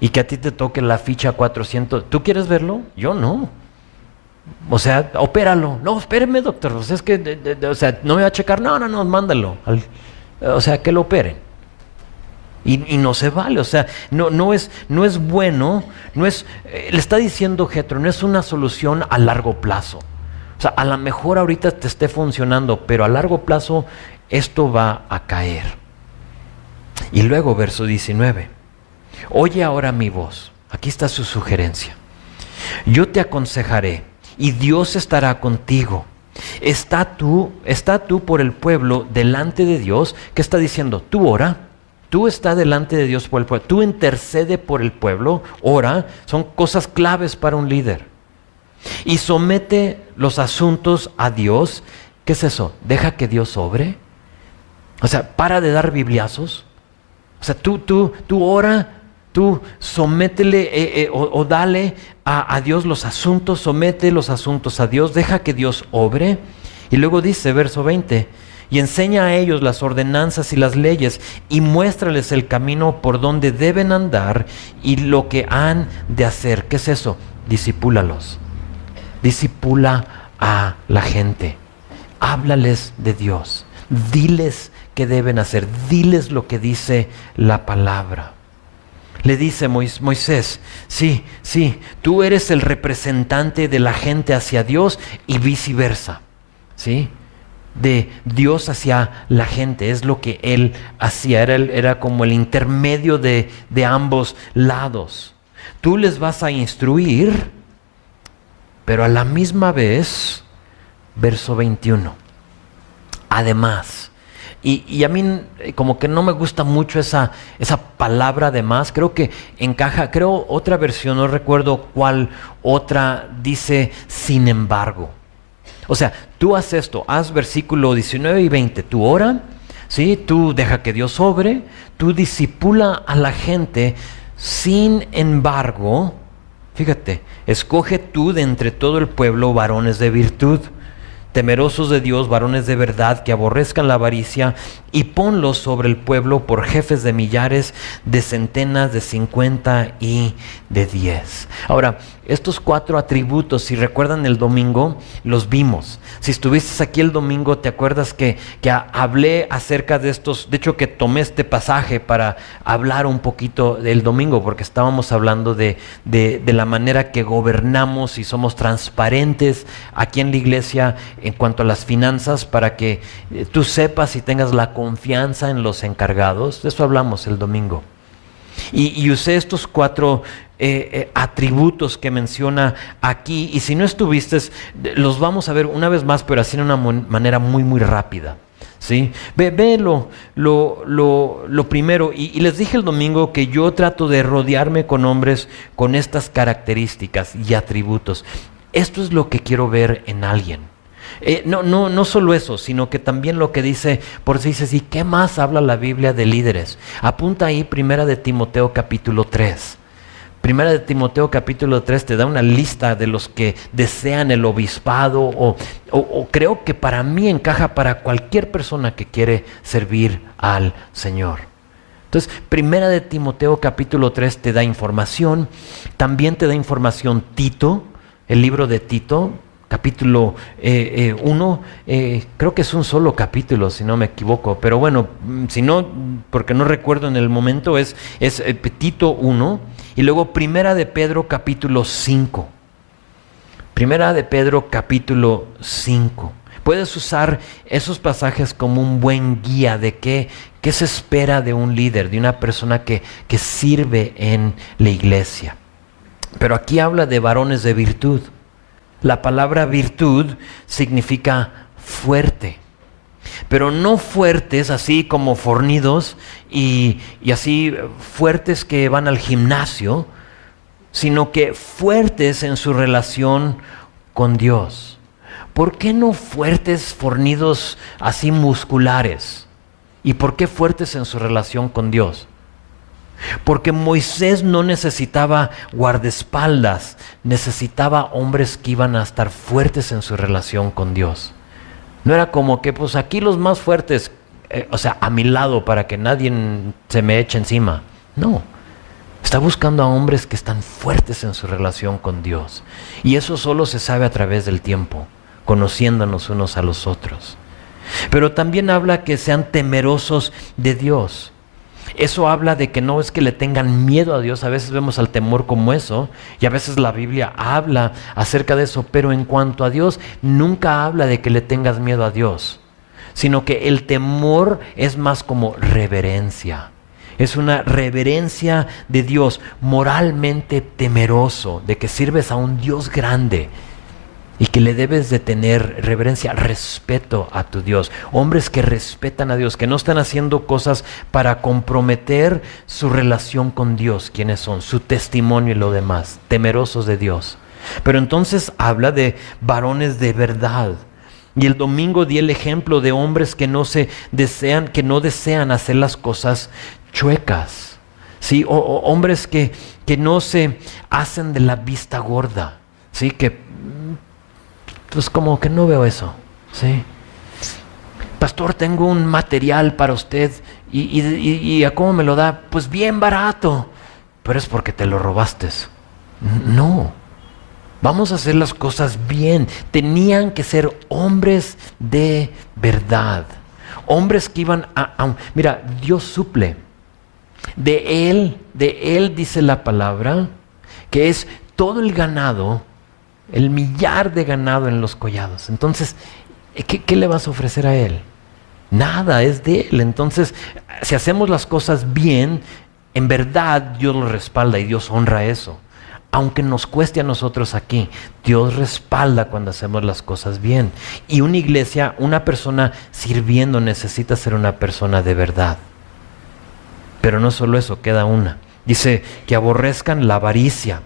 y que a ti te toque la ficha 400. ¿Tú quieres verlo? Yo no. O sea, opéralo. No, espéreme, doctor. O sea, es que, o sea, no me va a checar. No, mándalo. O sea, que lo operen. Y no se vale. O sea, no es bueno. Le está diciendo Jetro, no es una solución a largo plazo. O sea, a lo mejor ahorita te esté funcionando, pero a largo plazo esto va a caer. Y luego, verso 19. Oye ahora mi voz. Aquí está su sugerencia. Yo te aconsejaré y Dios estará contigo. Está tú por el pueblo delante de Dios. ¿Qué está diciendo? Tú ora. Tú estás delante de Dios por el pueblo. Tú intercede por el pueblo. Ora. Son cosas claves para un líder. Y somete los asuntos a Dios. ¿Qué es eso? Deja que Dios obre. O sea, para de dar bibliazos. O sea, tú ora. Tú sométele o dale a Dios los asuntos, somete los asuntos a Dios, deja que Dios obre. Y luego dice, verso 20, y enseña a ellos las ordenanzas y las leyes y muéstrales el camino por donde deben andar y lo que han de hacer. ¿Qué es eso? Discipúlalos. Discipula a la gente. Háblales de Dios. Diles qué deben hacer. Diles lo que dice la palabra. Le dice Moisés, sí, tú eres el representante de la gente hacia Dios y viceversa, ¿sí? De Dios hacia la gente, es lo que él hacía, era como el intermedio de ambos lados. Tú les vas a instruir, pero a la misma vez, verso 21, además. Y a mí como que no me gusta mucho esa palabra además. Creo que encaja, otra versión, no recuerdo cuál otra, dice sin embargo. O sea, tú haz esto, haz versículo 19 y 20, tú ora, ¿sí? Tú deja que Dios obre, tú discipula a la gente, sin embargo, fíjate, escoge tú de entre todo el pueblo varones de virtud, temerosos de Dios, varones de verdad, que aborrezcan la avaricia, y ponlos sobre el pueblo por jefes de millares, de centenas, de 50 y de 10. Ahora, estos 4 atributos, si recuerdan el domingo, los vimos. Si estuviste aquí el domingo, te acuerdas que hablé acerca de estos, de hecho que tomé este pasaje para hablar un poquito del domingo, porque estábamos hablando de la manera que gobernamos y somos transparentes aquí en la iglesia en cuanto a las finanzas, para que tú sepas y tengas la confianza en los encargados. De eso hablamos el domingo. Y usé estos 4 atributos que menciona aquí, y si no estuviste, los vamos a ver una vez más, pero así de una manera muy, muy rápida. ¿Sí? Ve lo primero, y les dije el domingo que yo trato de rodearme con hombres con estas características y atributos. Esto es lo que quiero ver en alguien. No solo eso, sino que también lo que dice, por si dices, ¿y qué más habla la Biblia de líderes? Apunta ahí 1 de Timoteo capítulo 3. 1 de Timoteo capítulo 3 te da una lista de los que desean el obispado, o creo que para mí encaja para cualquier persona que quiere servir al Señor. Entonces, 1 de Timoteo capítulo 3 te da información, también te da información Tito, el libro de Tito, capítulo 1, creo que es un solo capítulo, si no me equivoco, pero bueno, si no, porque no recuerdo en el momento, es Tito 1, y luego Primera de Pedro capítulo 5. Primera de Pedro capítulo 5. Puedes usar esos pasajes como un buen guía de qué se espera de un líder, de una persona que sirve en la iglesia. Pero aquí habla de varones de virtud. La palabra virtud significa fuerte, pero no fuertes así como fornidos y así fuertes que van al gimnasio, sino que fuertes en su relación con Dios. ¿Por qué no fuertes, fornidos, así musculares? ¿Y por qué fuertes en su relación con Dios? Porque Moisés no necesitaba guardaespaldas, necesitaba hombres que iban a estar fuertes en su relación con Dios. No era como que, pues aquí los más fuertes, a mi lado para que nadie se me eche encima. No. Está buscando a hombres que están fuertes en su relación con Dios. Y eso solo se sabe a través del tiempo, conociéndonos unos a los otros. Pero también habla que sean temerosos de Dios. Eso habla de que no es que le tengan miedo a Dios. A veces vemos al temor como eso, y a veces la Biblia habla acerca de eso, pero en cuanto a Dios, nunca habla de que le tengas miedo a Dios, sino que el temor es más como reverencia. Es una reverencia de Dios, moralmente temeroso, de que sirves a un Dios grande y que le debes de tener reverencia, respeto a tu Dios. Hombres que respetan a Dios, que no están haciendo cosas para comprometer su relación con Dios, quienes son, su testimonio y lo demás, temerosos de Dios. Pero entonces habla de varones de verdad. Y el domingo di el ejemplo de hombres que no desean hacer las cosas chuecas, ¿sí? O hombres que no se hacen de la vista gorda, ¿sí? Que pues como que no veo eso, ¿sí? Pastor, tengo un material para usted y ¿a cómo me lo da? Pues bien barato, pero es porque te lo robaste. No, vamos a hacer las cosas bien. Tenían que ser hombres de verdad, hombres que iban mira, Dios suple. De él dice la palabra, que es todo el ganado, el millar de ganado en los collados. Entonces, ¿qué le vas a ofrecer a él? Nada, es de él. Entonces, si hacemos las cosas bien, en verdad Dios lo respalda y Dios honra eso. Aunque nos cueste a nosotros aquí, Dios respalda cuando hacemos las cosas bien. Y una iglesia, una persona sirviendo necesita ser una persona de verdad. Pero no solo eso, queda una. Dice que aborrezcan la avaricia.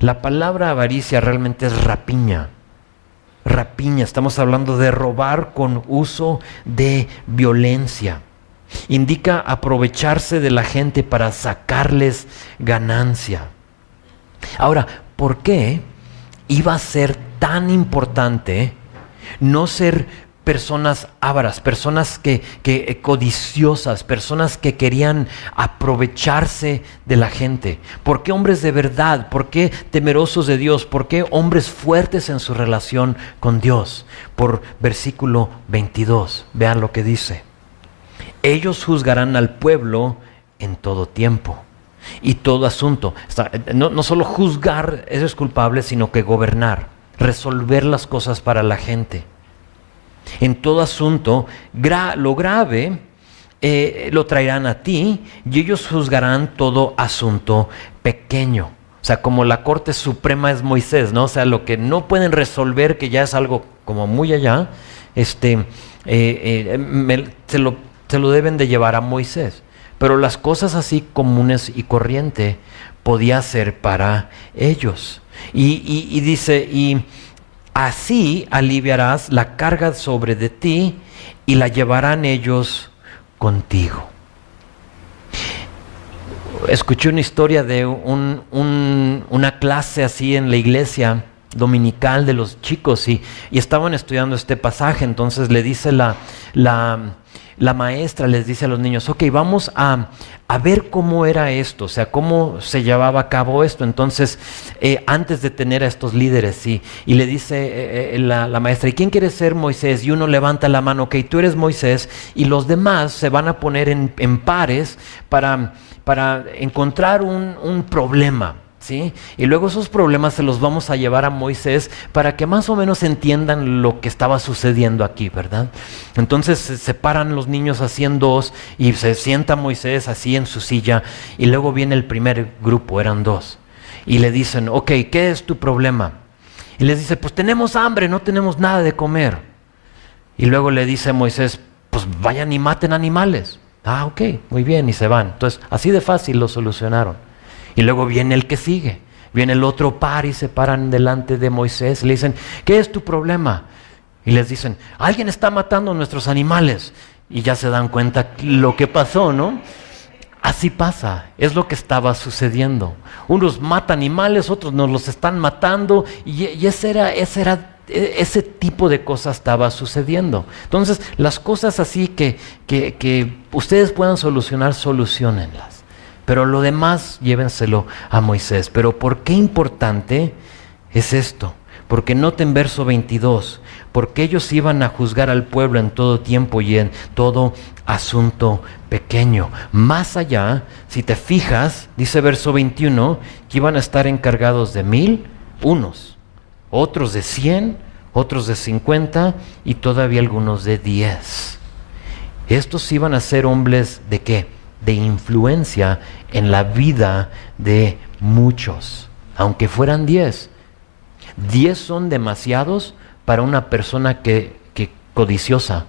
La palabra avaricia realmente es rapiña. Rapiña, estamos hablando de robar con uso de violencia. Indica aprovecharse de la gente para sacarles ganancia. Ahora, ¿por qué iba a ser tan importante no ser personas ávaras, personas que codiciosas, personas que querían aprovecharse de la gente? ¿Por qué hombres de verdad? ¿Por qué temerosos de Dios? ¿Por qué hombres fuertes en su relación con Dios? Por versículo 22, vean lo que dice. Ellos juzgarán al pueblo en todo tiempo y todo asunto. No solo juzgar, eso es culpable, sino que gobernar, resolver las cosas para la gente. En todo asunto, lo grave lo traerán a ti y ellos juzgarán todo asunto pequeño. O sea, como la corte suprema es Moisés, ¿no? O sea, lo que no pueden resolver, que ya es algo como muy allá, se lo deben de llevar a Moisés. Pero las cosas así comunes y corriente podía ser para ellos. Y dice, y así aliviarás la carga sobre de ti y la llevarán ellos contigo. Escuché una historia de una clase así en la iglesia dominical de los chicos y estaban estudiando este pasaje. Entonces le dice la maestra, les dice a los niños, ok, vamos a ver cómo era esto, o sea, cómo se llevaba a cabo esto. Entonces, antes de tener a estos líderes, y le dice la maestra, ¿y quién quiere ser Moisés? Y uno levanta la mano, ok, tú eres Moisés, y los demás se van a poner en pares para encontrar un problema. ¿Sí? Y luego esos problemas se los vamos a llevar a Moisés para que más o menos entiendan lo que estaba sucediendo aquí, ¿verdad? Entonces se separan los niños así en dos y se sienta Moisés así en su silla y luego viene el primer grupo, eran dos, y le dicen, ok, ¿qué es tu problema? Y les dice, pues tenemos hambre, no tenemos nada de comer. Y luego le dice Moisés, pues vayan y maten animales. Ah, ok, muy bien, y se van. Entonces así de fácil lo solucionaron. Y luego viene el que sigue, viene el otro par y se paran delante de Moisés y le dicen, ¿qué es tu problema? Y les dicen, alguien está matando a nuestros animales. Y ya se dan cuenta lo que pasó, ¿no? Así pasa, es lo que estaba sucediendo. Unos matan animales, otros nos los están matando y ese tipo de cosas estaba sucediendo. Entonces, las cosas así que ustedes puedan solucionar, solucionenlas. Pero lo demás, llévenselo a Moisés. Pero ¿por qué importante es esto? Porque noten verso 22, porque ellos iban a juzgar al pueblo en todo tiempo y en todo asunto pequeño. Más allá, si te fijas, dice verso 21, que iban a estar encargados de 1000 unos, otros de 100, otros de 50 y todavía algunos de 10. Estos iban a ser hombres ¿de qué? De influencia en la vida de muchos, aunque fueran 10. 10 son demasiados para una persona que codiciosa,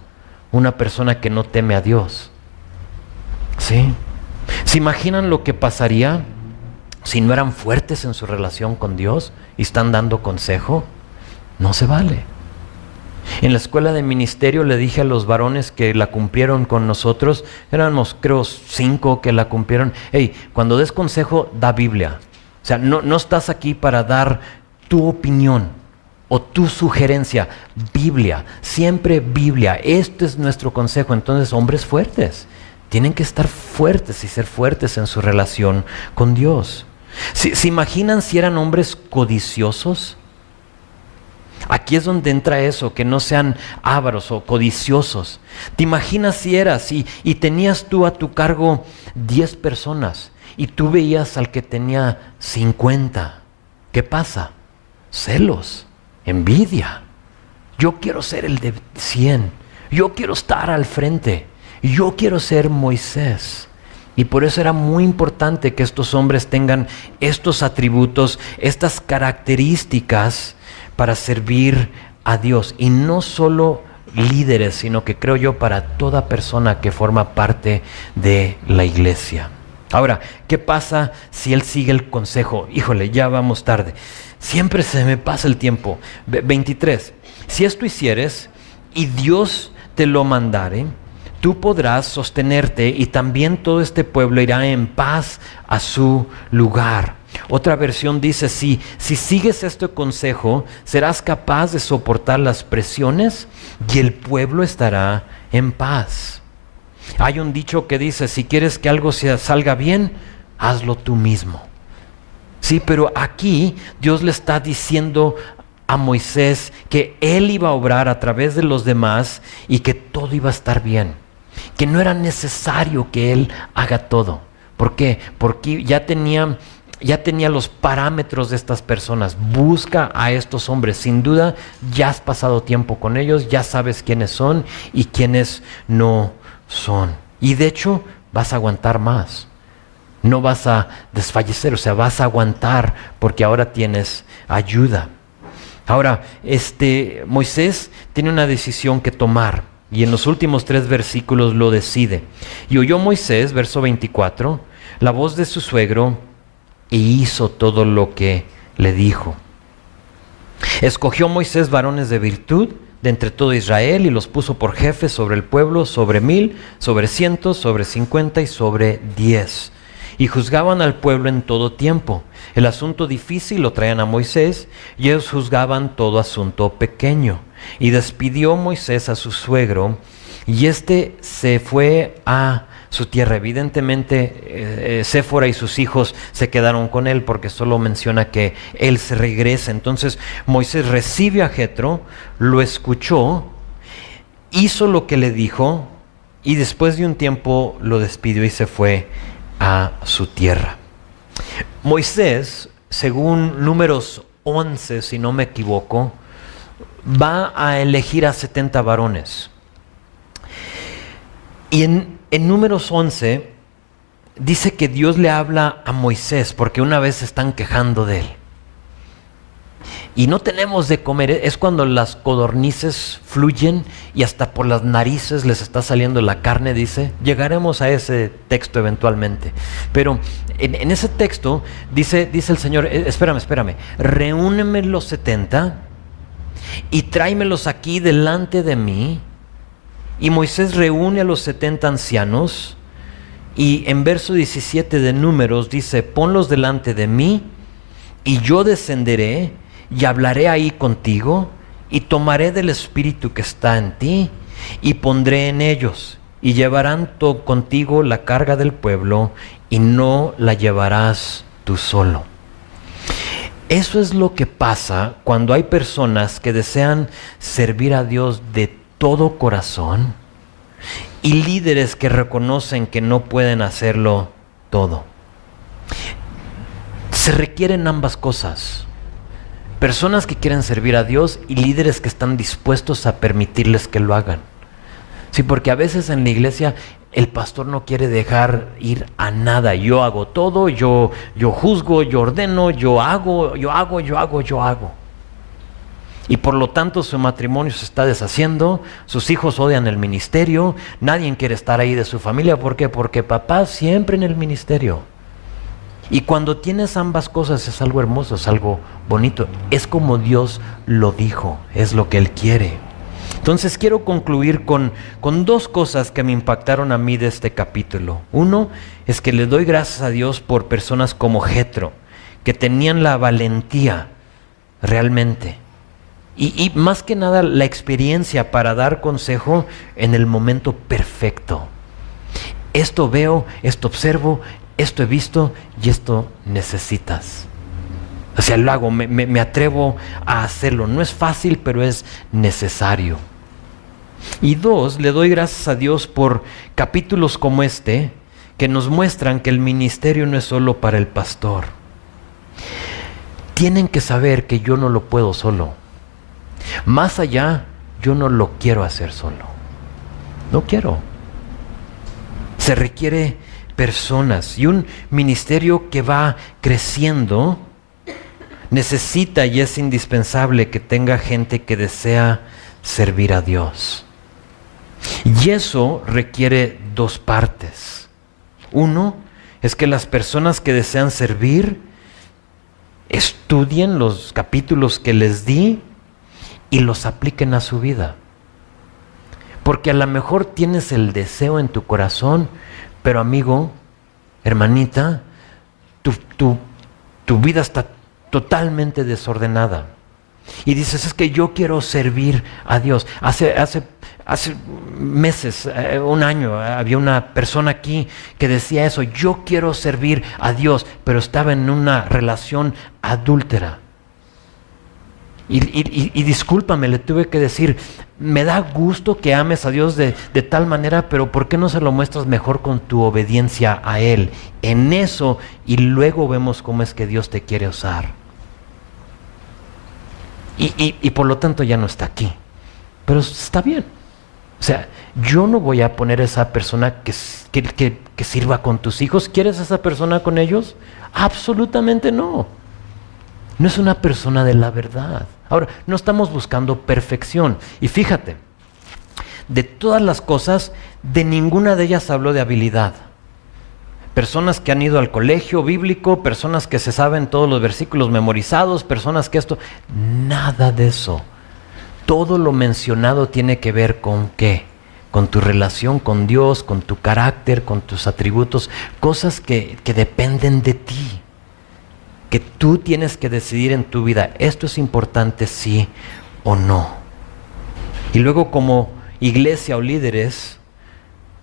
una persona que no teme a Dios. ¿Sí? ¿Se imaginan lo que pasaría si no eran fuertes en su relación con Dios y están dando consejo? No se vale. En la escuela de ministerio le dije a los varones que la cumplieron con nosotros, éramos creo 5 que la cumplieron. Hey, cuando des consejo, da Biblia. O sea, no estás aquí para dar tu opinión o tu sugerencia. Biblia, siempre Biblia. Este es nuestro consejo. Entonces, hombres fuertes, tienen que estar fuertes y ser fuertes en su relación con Dios. ¿Se imaginan si eran hombres codiciosos? Aquí es donde entra eso, que no sean ávaros o codiciosos. ¿Te imaginas si eras y tenías tú a tu cargo 10 personas y tú veías al que tenía 50? ¿Qué pasa? Celos, envidia. Yo quiero ser el de 100. Yo quiero estar al frente. Yo quiero ser Moisés. Y por eso era muy importante que estos hombres tengan estos atributos, estas características para servir a Dios. Y no solo líderes, sino que creo yo para toda persona que forma parte de la iglesia. Ahora, ¿qué pasa si él sigue el consejo? Híjole, ya vamos tarde. Siempre se me pasa el tiempo. 23. Si esto hicieres y Dios te lo mandare, tú podrás sostenerte y también todo este pueblo irá en paz a su lugar. Otra versión dice, si sigues este consejo, serás capaz de soportar las presiones y el pueblo estará en paz. Hay un dicho que dice, si quieres que algo salga bien, hazlo tú mismo. Sí, pero aquí Dios le está diciendo a Moisés que él iba a obrar a través de los demás y que todo iba a estar bien. Que no era necesario que él haga todo. ¿Por qué? Porque ya tenía los parámetros de estas personas. Busca a estos hombres. Sin duda, ya has pasado tiempo con ellos, ya sabes quiénes son y quiénes no son. Y de hecho, vas a aguantar más. No vas a desfallecer, o sea, vas a aguantar porque ahora tienes ayuda. Ahora, Moisés tiene una decisión que tomar y en los últimos 3 versículos lo decide. Y oyó Moisés, verso 24, la voz de su suegro y hizo todo lo que le dijo. Escogió Moisés varones de virtud de entre todo Israel y los puso por jefes sobre el pueblo, sobre 1000, sobre 100, sobre 50 y sobre 10. y juzgaban al pueblo en todo tiempo. El asunto difícil lo traían a Moisés y ellos juzgaban todo asunto pequeño. Y despidió Moisés a su suegro y éste se fue a su tierra. Evidentemente, Séfora y sus hijos se quedaron con él porque solo menciona que él se regresa. Entonces Moisés recibe a Jetro, lo escuchó, hizo lo que le dijo y después de un tiempo lo despidió y se fue a su tierra. Moisés, según Números 11, si no me equivoco, va a elegir a 70 varones. Y en Números 11 dice que Dios le habla a Moisés porque una vez se están quejando de él. Y no tenemos de comer, es cuando las codornices fluyen y hasta por las narices les está saliendo la carne, dice. Llegaremos a ese texto eventualmente. Pero en ese texto dice el Señor, espérame, reúneme los 70 y tráemelos aquí delante de mí. Y Moisés reúne a los 70 ancianos y en verso 17 de Números dice, ponlos delante de mí y yo descenderé y hablaré ahí contigo y tomaré del espíritu que está en ti y pondré en ellos y llevarán contigo la carga del pueblo y no la llevarás tú solo. Eso es lo que pasa cuando hay personas que desean servir a Dios de todo corazón y líderes que reconocen que no pueden hacerlo todo. Se requieren ambas cosas. Personas que quieren servir a Dios y líderes que están dispuestos a permitirles que lo hagan. Sí, porque a veces en la iglesia el pastor no quiere dejar ir a nada. Yo hago todo, yo juzgo, yo ordeno, yo hago. Y por lo tanto su matrimonio se está deshaciendo, sus hijos odian el ministerio, nadie quiere estar ahí de su familia. ¿Por qué? Porque papá siempre en el ministerio. Y cuando tienes ambas cosas es algo hermoso, es algo bonito. Es como Dios lo dijo, es lo que Él quiere. Entonces quiero concluir con dos cosas que me impactaron a mí de este capítulo. Uno es que le doy gracias a Dios por personas como Jetro, que tenían la valentía realmente. Y más que nada la experiencia para dar consejo en el momento perfecto. Esto veo, esto observo, esto he visto y esto necesitas. O sea, lo hago, me atrevo a hacerlo. No es fácil, pero es necesario. Y dos, le doy gracias a Dios por capítulos como este que nos muestran que el ministerio no es solo para el pastor. Tienen que saber que yo no lo puedo solo. Más allá, yo no lo quiero hacer solo. No quiero. Se requiere personas y un ministerio que va creciendo necesita y es indispensable que tenga gente que desea servir a Dios. Y eso requiere dos partes. Uno es que las personas que desean servir estudien los capítulos que les di y los apliquen a su vida. Porque a lo mejor tienes el deseo en tu corazón, pero amigo, hermanita, tu vida está totalmente desordenada. Y dices, es que yo quiero servir a Dios. Hace meses, un año, había una persona aquí que decía eso, yo quiero servir a Dios, pero estaba en una relación adúltera. Y discúlpame, le tuve que decir, me da gusto que ames a Dios de tal manera, pero ¿por qué no se lo muestras mejor con tu obediencia a Él? En eso, y luego vemos cómo es que Dios te quiere usar. Y por lo tanto ya no está aquí. Pero está bien. O sea, yo no voy a poner a esa persona que sirva con tus hijos. ¿Quieres a esa persona con ellos? Absolutamente no. No es una persona de la verdad. Ahora, no estamos buscando perfección. Y fíjate, de todas las cosas, de ninguna de ellas habló de habilidad. Personas que han ido al colegio bíblico, personas que se saben todos los versículos memorizados, personas que esto, nada de eso. Todo lo mencionado tiene que ver con ¿qué? con tu relación con Dios, con tu carácter, con tus atributos, cosas que dependen de ti, que tú tienes que decidir en tu vida, esto es importante sí o no. Y luego como iglesia o líderes,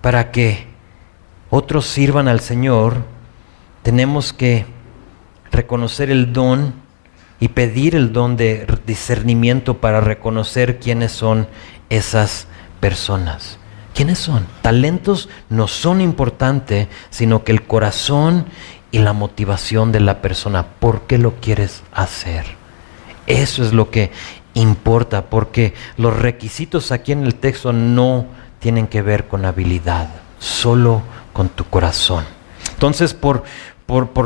para que otros sirvan al Señor, tenemos que reconocer el don y pedir el don de discernimiento para reconocer quiénes son esas personas. ¿Quiénes son? Talentos no son importantes, sino que el corazón y la motivación de la persona. ¿Por qué lo quieres hacer? Eso es lo que importa, porque los requisitos aquí en el texto no tienen que ver con habilidad, solo con tu corazón. Entonces, por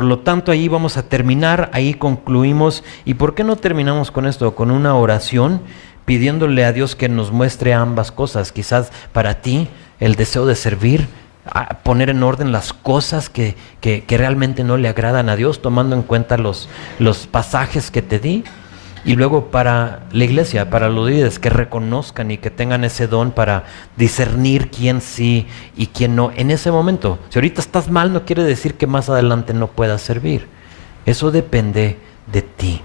lo tanto, ahí vamos a terminar, ahí concluimos. ¿Y por qué no terminamos con esto? Con una oración, pidiéndole a Dios que nos muestre ambas cosas. Quizás para ti el deseo de servir, poner en orden las cosas que realmente no le agradan a Dios, tomando en cuenta los pasajes que te di. Y luego para la iglesia, para los líderes, que reconozcan y que tengan ese don para discernir quién sí y quién no en ese momento. Si ahorita estás mal, no quiere decir que más adelante no puedas servir. Eso depende de ti.